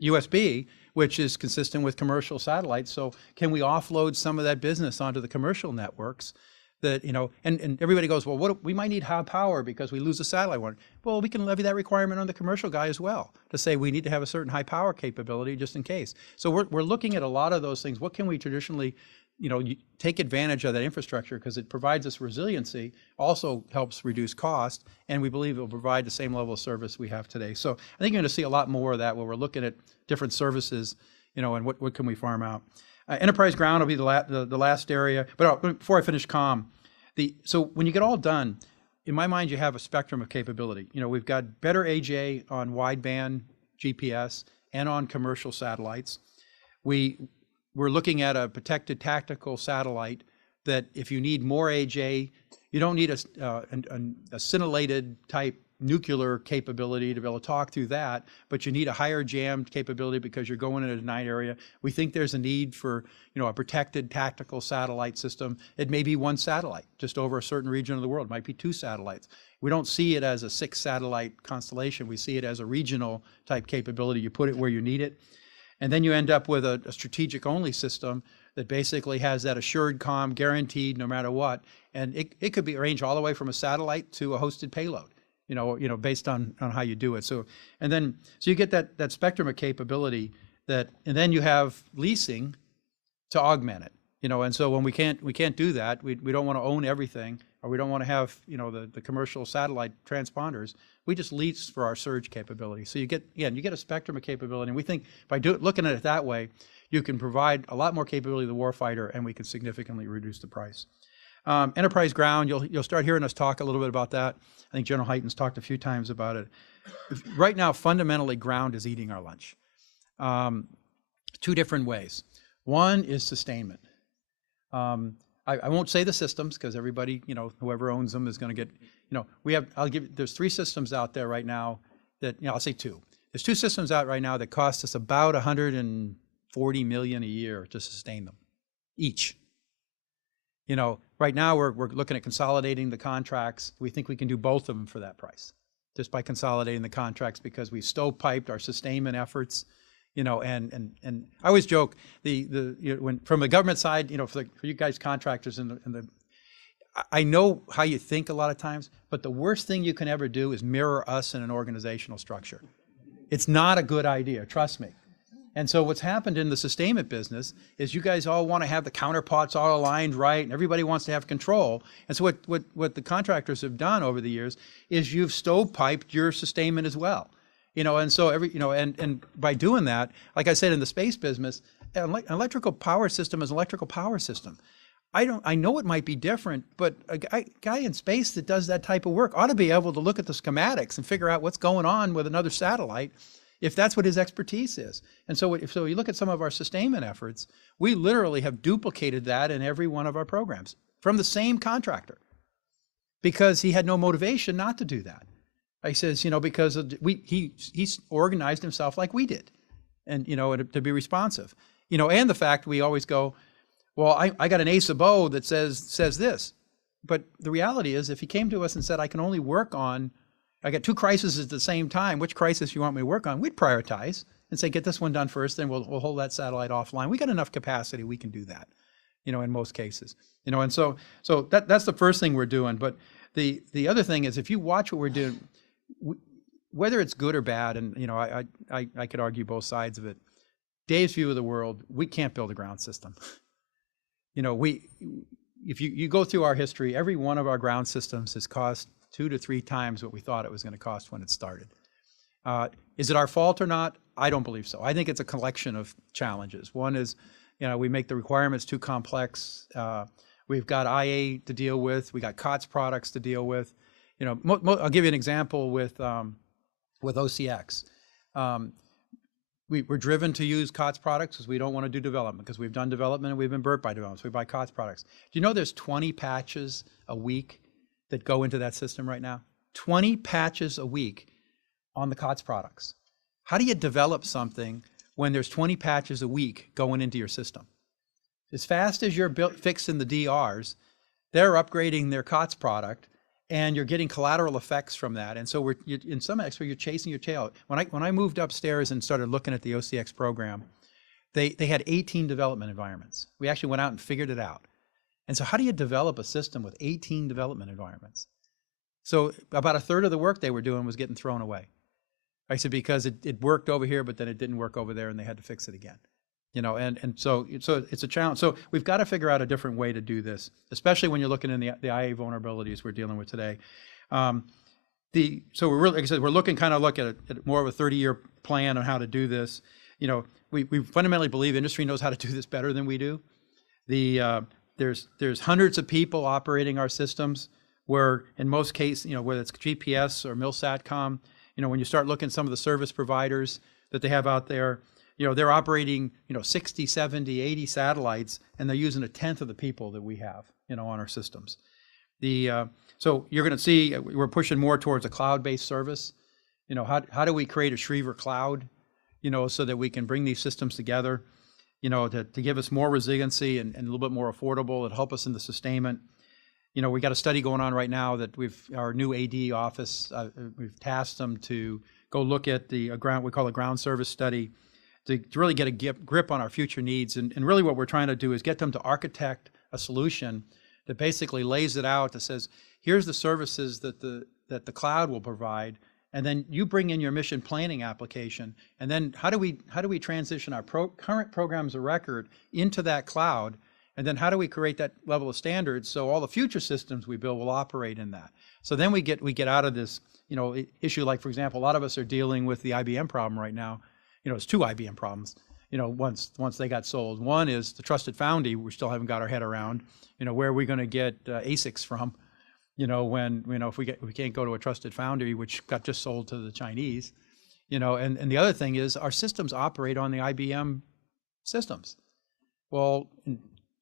USB, which is consistent with commercial satellites. So can we offload some of that business onto the commercial networks that, and everybody goes, well, we might need high power because we lose a satellite one. Well, we can levy that requirement on the commercial guy as well to say we need to have a certain high power capability just in case. So we're looking at a lot of those things. What can we traditionally, take advantage of that infrastructure because it provides us resiliency, also helps reduce cost, and we believe it will provide the same level of service we have today. So I think you're going to see a lot more of that where we're looking at different services, and what can we farm out. Enterprise ground will be the last area. But before I finish comm, so when you get all done, in my mind, you have a spectrum of capability. We've got better AJ on wideband GPS and on commercial satellites. We're looking at a protected tactical satellite that if you need more AJ, you don't need a scintillated type nuclear capability to be able to talk through that, but you need a higher jammed capability because you're going in a denied area. We think there's a need for, a protected tactical satellite system. It may be one satellite just over a certain region of the world. It might be 2 satellites. We don't see it as a 6 satellite constellation. We see it as a regional type capability. You put it where you need it. And then you end up with a strategic only system that basically has that assured comm guaranteed no matter what. And it could be arranged all the way from a satellite to a hosted payload. Based on how you do it. So you get that spectrum of capability and then you have leasing to augment it. And so when we can't do that, we don't want to own everything, or we don't want to have, the commercial satellite transponders. We just lease for our surge capability. So you get a spectrum of capability. And we think by looking at it that way, you can provide a lot more capability to the warfighter, and we can significantly reduce the price. Enterprise ground, you'll start hearing us talk a little bit about that. I think General Hyten's talked a few times about it. Right now, fundamentally, ground is eating our lunch. 2 different ways. One is sustainment. I won't say the systems because everybody, whoever owns them is going to get, there's 3 systems out there right now that, I'll say 2. There's 2 systems out right now that cost us about $140 million a year to sustain them, each. Right now we're looking at consolidating the contracts. We think we can do both of them for that price, just by consolidating the contracts because we stovepiped our sustainment efforts. And I always joke when from the government side, for you guys contractors I know how you think a lot of times, but the worst thing you can ever do is mirror us in an organizational structure. It's not a good idea, trust me. And so what's happened in the sustainment business is you guys all want to have the counterparts all aligned right, and everybody wants to have control. And so what the contractors have done over the years is you've stovepiped your sustainment as well. And so and by doing that, like I said, in the space business, an electrical power system is an electrical power system. I know it might be different, but a guy in space that does that type of work ought to be able to look at the schematics and figure out what's going on with another satellite, if that's what his expertise is. And so you look at some of our sustainment efforts, we literally have duplicated that in every one of our programs from the same contractor because he had no motivation not to do that. He says, because he's organized himself like we did and, to be responsive, and the fact we always go, well, I got an ace of bow that says this. But the reality is if he came to us and said, I can only work on, I got 2 crises at the same time. Which crisis you want me to work on? We'd prioritize and say, get this one done first, then we'll hold that satellite offline. We got enough capacity. We can do that, in most cases, and so that's the first thing we're doing. But the other thing is if you watch what we're doing, whether it's good or bad, and, I could argue both sides of it, Dave's view of the world, we can't build a ground system. You know, if you go through our history, every one of our ground systems has cost 2 to 3 times what we thought it was going to cost when it started. Is it our fault or not? I don't believe so. I think it's a collection of challenges. One is, you know, we make the requirements too complex. We've got IA to deal with. We got COTS products to deal with. You know, I'll give you an example with OCX. We're driven to use COTS products because we don't want to do development, because we've done development and we've been burnt by development, so we buy COTS products. Do you know there's 20 patches a week that go into that system right now? 20 patches a week on the COTS products. How do you develop something when there's 20 patches a week going into your system? As fast as you're fixing the DRs, they're upgrading their COTS product, and you're getting collateral effects from that. And so in some aspects, you're chasing your tail. When I moved upstairs and started looking at the OCX program, they had 18 development environments. We actually went out and figured it out. And so how do you develop a system with 18 development environments? So about a third of the work they were doing was getting thrown away. I said, because it worked over here, but then it didn't work over there, and they had to fix it again. You know, and so it's a challenge. So we've got to figure out a different way to do this, especially when you're looking in the IA vulnerabilities we're dealing with today. So we're really, like I said, we're looking at more of a 30-year plan on how to do this. You know, we fundamentally believe industry knows how to do this better than we do. There's hundreds of people operating our systems, where in most cases, you know, whether it's GPS or MilSatcom, you know, when you start looking at some of the service providers that they have out there, you know, they're operating, you know, 60, 70, 80 satellites, and they're using 1/10 of the people that we have, you know, on our systems. So you're going to see we're pushing more towards a cloud-based service. You know, how do we create a Schriever cloud, you know, so that we can bring these systems together, you know, to give us more resiliency and a little bit more affordable and help us in the sustainment. You know, we got a study going on right now that our new AD office, we've tasked them to go look at we call a ground service study, to really get a grip on our future needs. And really what we're trying to do is get them to architect a solution that basically lays it out, that says, here's the services that the cloud will provide, and then you bring in your mission planning application, and then how do we transition our current programs of record into that cloud, and then how do we create that level of standards so all the future systems we build will operate in that? So then we get out of this, you know, issue. Like, for example, a lot of us are dealing with the IBM problem right now. You know, it's 2 IBM problems, you know, once they got sold. One is the trusted foundry, we still haven't got our head around, you know, where are we going to get ASICs from, you know, when, you know, if we can't go to a trusted foundry, which got just sold to the Chinese, you know, and the other thing is our systems operate on the IBM systems. Well,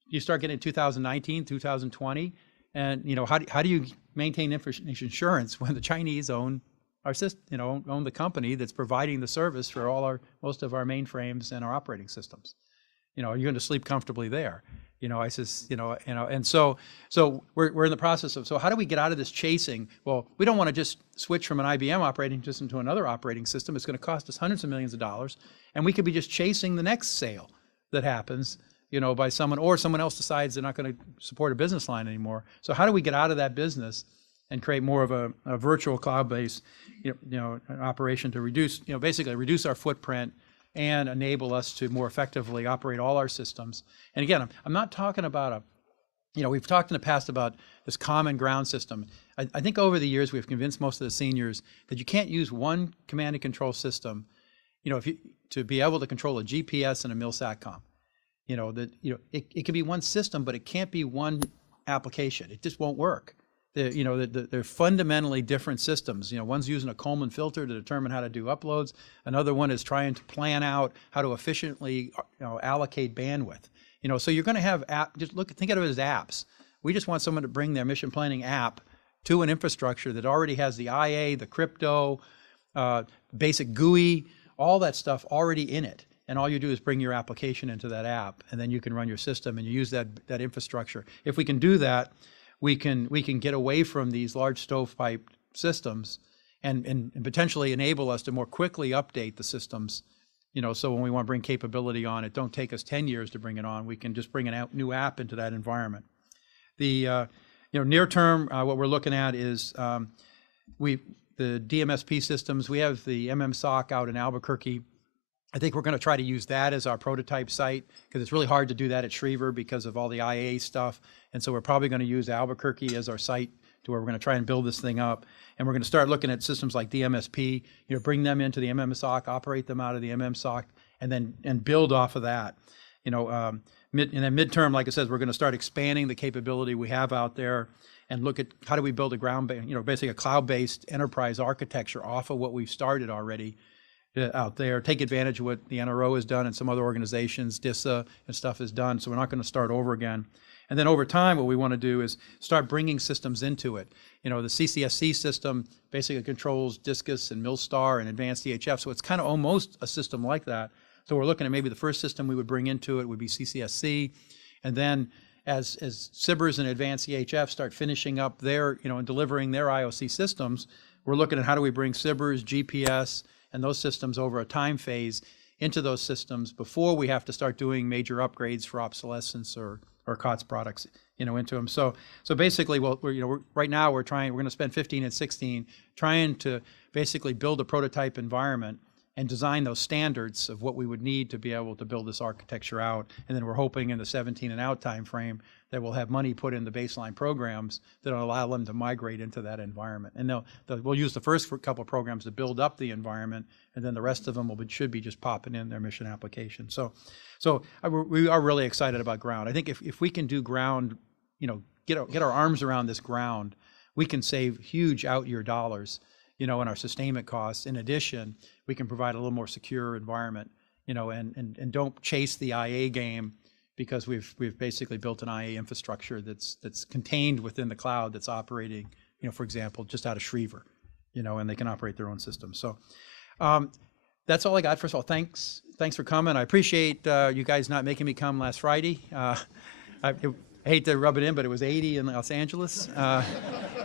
you start getting 2019, 2020, and, you know, how do you maintain information insurance when the Chinese own our system, you know, own the company that's providing the service for most of our mainframes and our operating systems? You know, are you going to sleep comfortably there? You know, I says, you know, and so we're in the process of, so how do we get out of this chasing? Well, we don't want to just switch from an IBM operating system to another operating system. It's going to cost us hundreds of millions of dollars, and we could be just chasing the next sale that happens, you know, by someone, or someone else decides they're not going to support a business line anymore. So how do we get out of that business and create more of a virtual cloud-based, you know, an operation to reduce, you know, basically reduce our footprint and enable us to more effectively operate all our systems. And again, I'm not talking about you know, we've talked in the past about this common ground system. I think over the years we've convinced most of the seniors that you can't use one command and control system, you know, to be able to control a GPS and a MilSatcom. You know, that, you know, it can be one system, but it can't be one application. It just won't work. You know, they're fundamentally different systems. You know, one's using a Coleman filter to determine how to do uploads. Another one is trying to plan out how to efficiently, you know, allocate bandwidth. You know, so you're going to have think of it as apps. We just want someone to bring their mission planning app to an infrastructure that already has the IA, the crypto, basic GUI, all that stuff already in it. And all you do is bring your application into that app, and then you can run your system and you use that infrastructure. If we can do that, we can get away from these large stovepipe systems and potentially enable us to more quickly update the systems. You know, so when we want to bring capability on, it don't take us 10 years to bring it on. We can just bring a new app into that environment. You know, near term, what we're looking at is the DMSP systems. We have the MMSOC out in Albuquerque. I think we're going to try to use that as our prototype site because it's really hard to do that at Schriever because of all the IA stuff. And so we're probably going to use Albuquerque as our site to where we're going to try and build this thing up. And we're going to start looking at systems like DMSP, bring them into the MMSOC, operate them out of the MMSOC, and build off of that. And then midterm, like I said, we're going to start expanding the capability we have out there and look at how do we build a basically a cloud-based enterprise architecture off of what we've started already out there, take advantage of what the NRO has done and some other organizations, DISA and stuff has done, so we're not going to start over again. And then over time, what we want to do is start bringing systems into it. The CCSC system basically controls Discus and Milstar and advanced EHF, so it's kind of almost a system like that. So we're looking at maybe the first system we would bring into it would be CCSC, and then as SIBRs and advanced EHF start finishing up their, and delivering their IOC systems, we're looking at how do we bring SIBRs, GPS, and those systems over a time phase into those systems before we have to start doing major upgrades for obsolescence or COTS products, into them. So basically, right now we're going to spend 15 and 16 trying to basically build a prototype environment and design those standards of what we would need to be able to build this architecture out. And then we're hoping in the 17 and out time frame that we'll have money put in the baseline programs that will allow them to migrate into that environment. And we'll use the first couple of programs to build up the environment, and then the rest of them should be just popping in their mission application. So we are really excited about ground. I think if we can do ground, get our arms around this ground, we can save huge out-year dollars, in our sustainment costs. In addition, we can provide a little more secure environment, and don't chase the IA game because we've basically built an IA infrastructure that's contained within the cloud that's operating, for example, just out of Schriever, and they can operate their own system. So that's all I got. First of all, thanks for coming. I appreciate you guys not making me come last Friday. I hate to rub it in, but it was 80 in Los Angeles.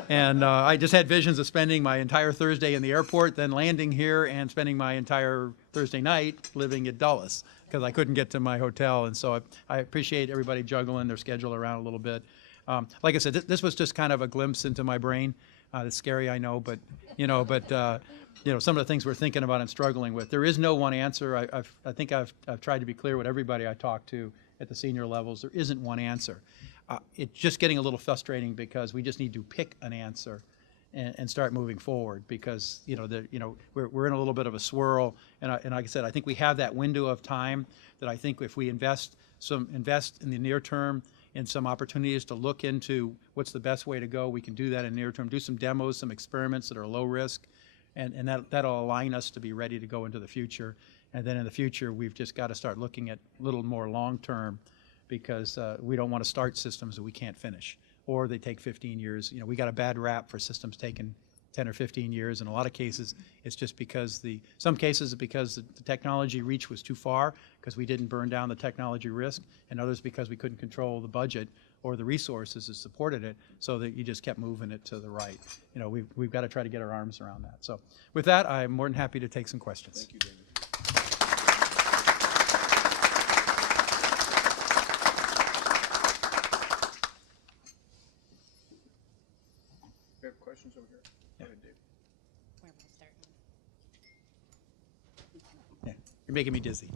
And I just had visions of spending my entire Thursday in the airport, then landing here and spending my entire Thursday night living at Dulles because I couldn't get to my hotel. And so I appreciate everybody juggling their schedule around a little bit. Like I said, this was just kind of a glimpse into my brain. It's scary, I know, but some of the things we're thinking about and struggling with. There is no one answer. I think I've tried to be clear with everybody I talk to at the senior levels. There isn't one answer. It's just getting a little frustrating because we just need to pick an answer and start moving forward because we're in a little bit of a swirl, and like I said, I think we have that window of time that I think if we invest in the near term in some opportunities to look into what's the best way to go, we can do that in the near term, do some demos, some experiments that are low risk, and that'll align us to be ready to go into the future. And then in the future, we've just got to start looking at a little more long term because we don't want to start systems that we can't finish, or they take 15 years. We got a bad rap for systems taking 10 or 15 years. In a lot of cases, it's just because some cases because the technology reach was too far because we didn't burn down the technology risk, and others because we couldn't control the budget or the resources that supported it, so that you just kept moving it to the right. We've got to try to get our arms around that. So with that, I'm more than happy to take some questions. Thank you, David. We have questions over here. Go ahead, David. Where am I starting? Yeah, you're making me dizzy.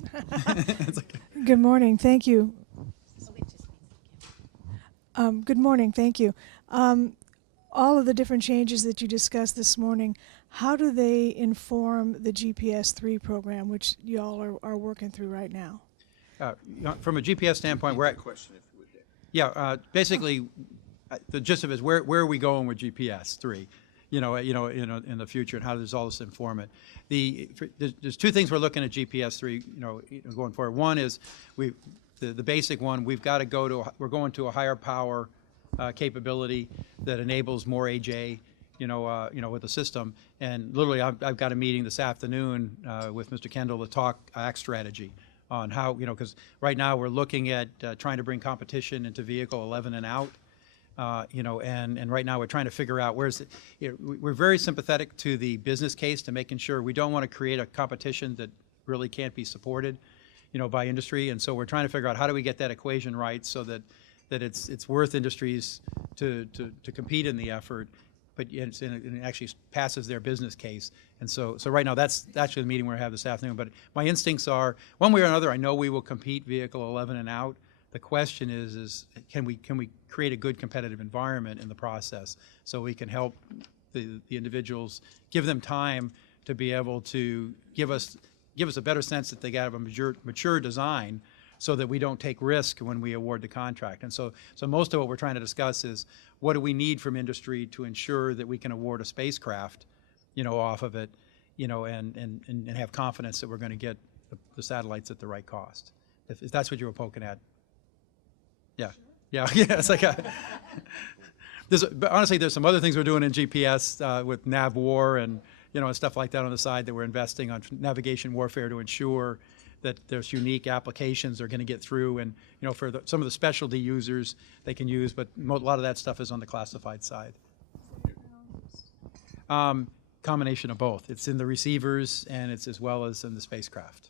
It's okay. Good morning, thank you. Oh, it just needs to Good morning, thank you. All of the different changes that you discussed this morning, how do they inform the GPS 3 program, which y'all are working through right now? From a GPS standpoint, we're at Question, if you would, David. Yeah, basically, the gist of it is where are we going with GPS 3? In the future, and how does all this inform it? There's two things we're looking at GPS 3, going forward. One is the basic one. We're going to a higher power capability that enables more AJ, with the system. And literally, I've got a meeting this afternoon with Mr. Kendall to talk ACT strategy on how, because right now we're looking at trying to bring competition into vehicle 11 and out. And right now we're trying to figure out we're very sympathetic to the business case, to making sure we don't want to create a competition that really can't be supported, by industry. And so we're trying to figure out how do we get that equation right so that it's worth industries to compete in the effort, but it actually passes their business case. And so right now, that's actually the meeting we're going to have this afternoon. But my instincts are, one way or another, I know we will compete vehicle 11 and out. The question is can we create a good competitive environment in the process so we can help the individuals, give them time to be able to give us a better sense that they got a mature design, so that we don't take risk when we award the contract. And so most of what we're trying to discuss is what do we need from industry to ensure that we can award a spacecraft, off of it, and have confidence that we're going to get the satellites at the right cost. If that's what you were poking at. Yeah, yeah, yeah. It's like but honestly, there's some other things we're doing in GPS with NavWar and and stuff like that on the side that we're investing on navigation warfare to ensure that there's unique applications they're going to get through, and for some of the specialty users they can use, but a lot of that stuff is on the classified side. Combination of both. It's in the receivers and it's as well as in the spacecraft.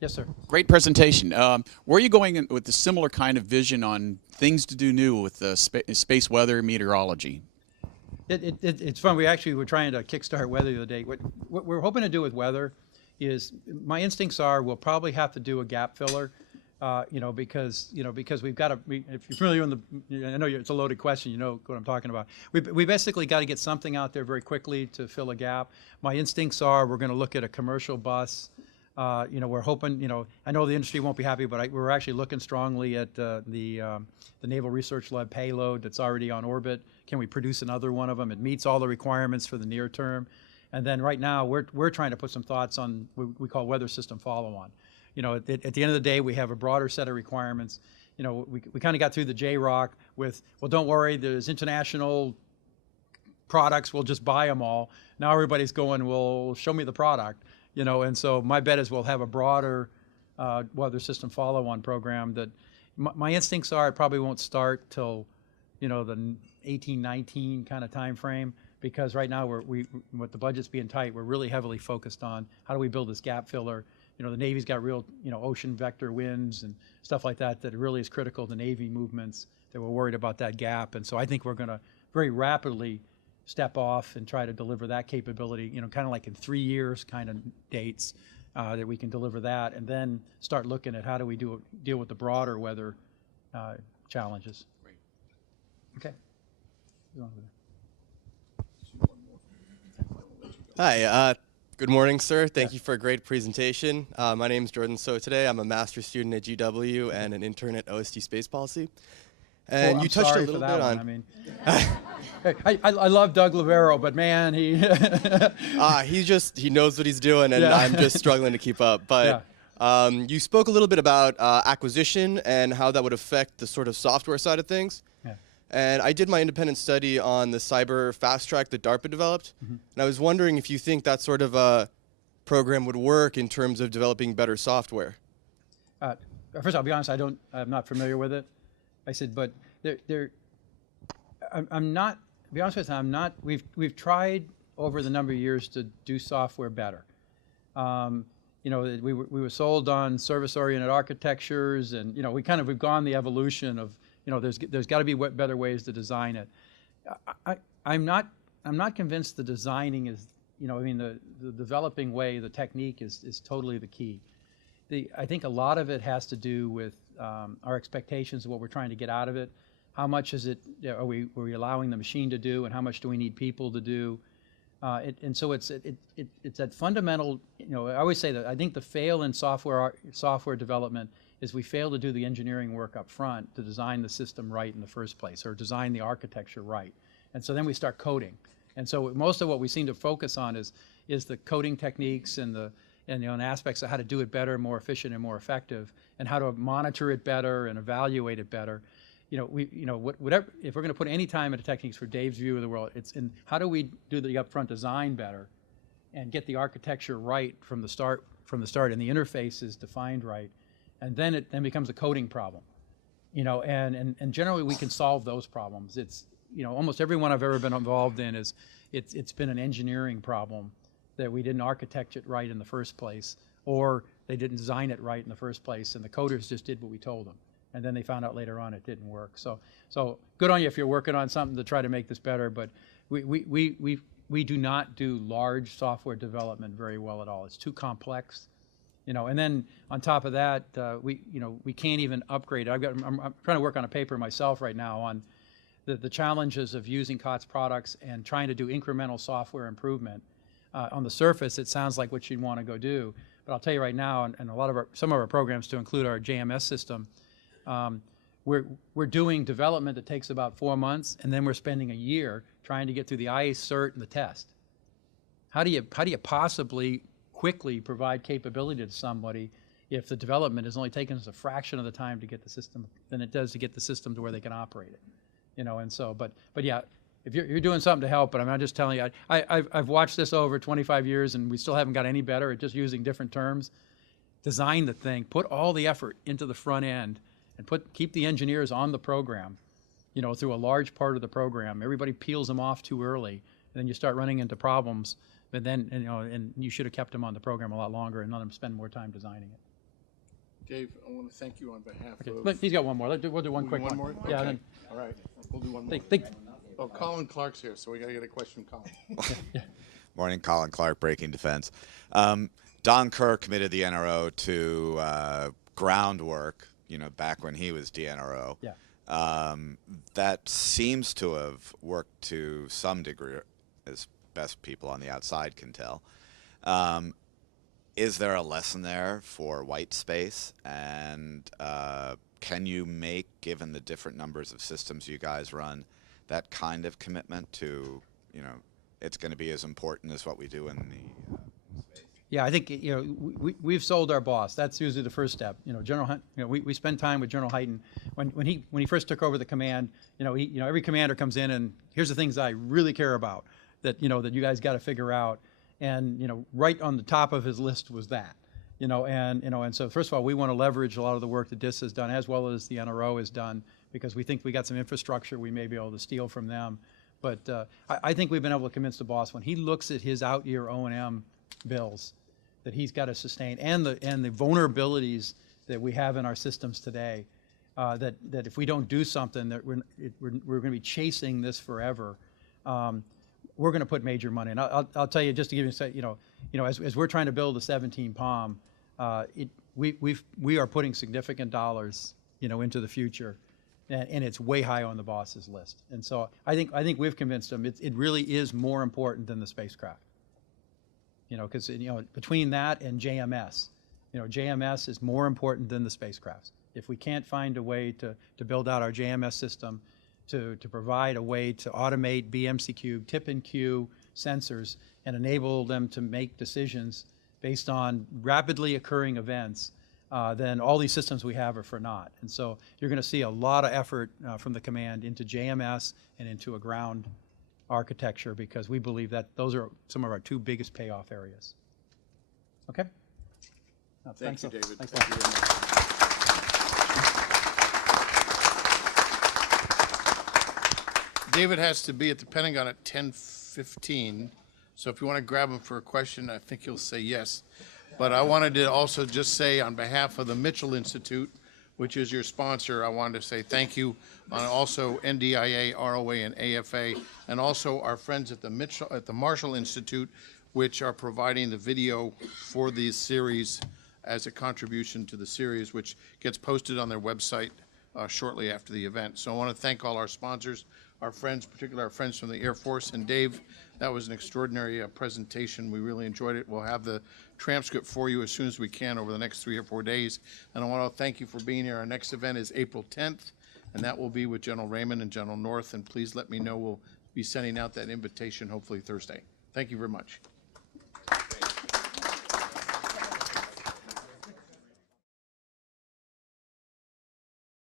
Yes, sir. Great presentation. Where are you going with a similar kind of vision on things to do new with space weather meteorology? It's fun. We actually were trying to kickstart weather the other day. What we're hoping to do with weather is, my instincts are we'll probably have to do a gap filler, because we've got to. If you're familiar with I know it's a loaded question. You know what I'm talking about. We basically got to get something out there very quickly to fill a gap. My instincts are we're going to look at a commercial bus. We're hoping. I know the industry won't be happy, but we're actually looking strongly at the Naval Research Lab payload that's already on orbit. Can we produce another one of them? It meets all the requirements for the near term. And then right now, we're trying to put some thoughts on what we call weather system follow-on. At the end of the day, we have a broader set of requirements. We kind of got through the JROC with, well, don't worry, there's international products, we'll just buy them all. Now everybody's going, well, show me the product. And so my bet is we'll have a broader weather system follow-on program that my instincts are it probably won't start till, the 18, 19 kind of time frame. Because right now, with the budgets being tight, we're really heavily focused on how do we build this gap filler. The Navy's got real, ocean vector winds and stuff like that really is critical to Navy movements, that we're worried about that gap. And so I think we're going to very rapidly step off and try to deliver that capability, kind of like in 3 years kind of dates, that we can deliver that, and then start looking at how do we deal with the broader weather challenges. Great. Okay. Hi, good morning, sir. Thank you for a great presentation. My name is Jordan So today. I'm a master's student at GW and an intern at OST Space Policy. And you touched a little bit on... I love Doug Lavero, but man, he... he knows what he's doing, and Yeah. I'm just struggling to keep up. But you spoke a little bit about acquisition and how that would affect the sort of software side of things. Yeah. And I did my independent study on the cyber fast track that DARPA developed. Mm-hmm. And I was wondering if you think that sort of a program would work in terms of developing better software. First, I'll be honest, I'm not familiar with it. I said, but I'm not, to be honest with you, I'm not, we've tried over the number of years to do software better. We were sold on service-oriented architectures, and we've gone the evolution of, there's got to be better ways to design it. I'm not convinced the designing is, the developing way, the technique is totally the key. I think a lot of it has to do with our expectations of what we're trying to get out of it. How much is it, are we allowing the machine to do, and how much do we need people to do? And so it's that fundamental, I always say that I think the fail in software development is we fail to do the engineering work up front to design the system right in the first place, or design the architecture right. And so then we start coding. And so most of what we seem to focus on is the coding techniques and aspects of how to do it better, more efficient, and more effective, and how to monitor it better and evaluate it better. Whatever, if we're going to put any time into techniques for Dave's view of the world, it's in how do we do the upfront design better and get the architecture right from the start, and the interfaces defined right, and then it becomes a coding problem. And generally we can solve those problems. It's, almost everyone I've ever been involved in it's been an engineering problem that we didn't architect it right in the first place, or they didn't design it right in the first place, and the coders just did what we told them. and then they found out later on it didn't work. So good on you if you're working on something to try to make this better, but we do not do large software development very well at all. It's too complex. And then on top of that, we can't even upgrade. I'm trying to work on a paper myself right now on the challenges of using COTS products and trying to do incremental software improvement. On the surface, it sounds like what you'd want to go do, but I'll tell you right now, and some of our programs, to include our JMS system, we're doing development that takes about 4 months, and then we're spending a year trying to get through the IACE cert and the test. How do you possibly quickly provide capability to somebody if the development is only taking us a fraction of the time to get the system than it does to get the system to where they can operate it? And so, but yeah, if you're doing something to help, but I'm just telling you, I've watched this over 25 years and we still haven't got any better at just using different terms. Design the thing, put all the effort into the front end, and keep the engineers on the program, through a large part of the program. Everybody peels them off too early, and then you start running into problems. But then, and you should have kept them on the program a lot longer and let them spend more time designing it. Dave, I want to thank you on behalf Okay. of. But he's got one more. We'll do one quick one one. more? Yeah. Okay. Then, All right, we'll do one more. Oh, Colin Clark's here, so we got to get a question from Colin. Morning, Colin Clark, Breaking Defense. Don Kerr committed the NRO to groundwork, back when he was DNRO. Yeah. That seems to have worked to some degree, as best people on the outside can tell. Is there a lesson there for white space? And can you make, given the different numbers of systems you guys run, that kind of commitment to, it's going to be as important as what we do in the space? Yeah, I think we've sold our boss. That's usually the first step. General Hunt. We spend time with General Hyten when he first took over the command. Every commander comes in and here's the things I really care about that that you guys got to figure out. And right on the top of his list was that. And so first of all, we want to leverage a lot of the work that DIS has done as well as the NRO has done because we think we got some infrastructure we may be able to steal from them. But I think we've been able to convince the boss when he looks at his out-year O&M bills that he's got to sustain and the vulnerabilities that we have in our systems today. That if we don't do something, that we're going to be chasing this forever. We're going to put major money. And I'll tell you, just to give you, as we're trying to build a 17 POM, we are putting significant dollars, into the future, and it's way high on the boss's list. And so I think we've convinced him it really is more important than the spacecraft. Because between that and JMS, JMS is more important than the spacecrafts. If we can't find a way to build out our JMS system, to provide a way to automate BMCQ, tip and queue sensors and enable them to make decisions based on rapidly occurring events, then all these systems we have are for naught. And so you're going to see a lot of effort from the command into JMS and into a ground architecture because we believe that those are some of our two biggest payoff areas. Okay? Thank you, David. Thanks Thank you very much. David has to be at the Pentagon at 10:15, so if you want to grab him for a question, I think he'll say yes. But I wanted to also just say on behalf of the Mitchell Institute, which is your sponsor, I wanted to say thank you. Also NDIA, ROA, and AFA, and also our friends at the Marshall Institute, which are providing the video for these series as a contribution to the series, which gets posted on their website shortly after the event. So I want to thank all our sponsors, our friends, particularly our friends from the Air Force. And Dave, that was an extraordinary presentation. We really enjoyed it. We'll have the transcript for you as soon as we can over the next 3 or 4 days. And I want to thank you for being here. Our next event is April 10th, and that will be with General Raymond and General North. And please let me know. We'll be sending out that invitation hopefully Thursday. Thank you very much.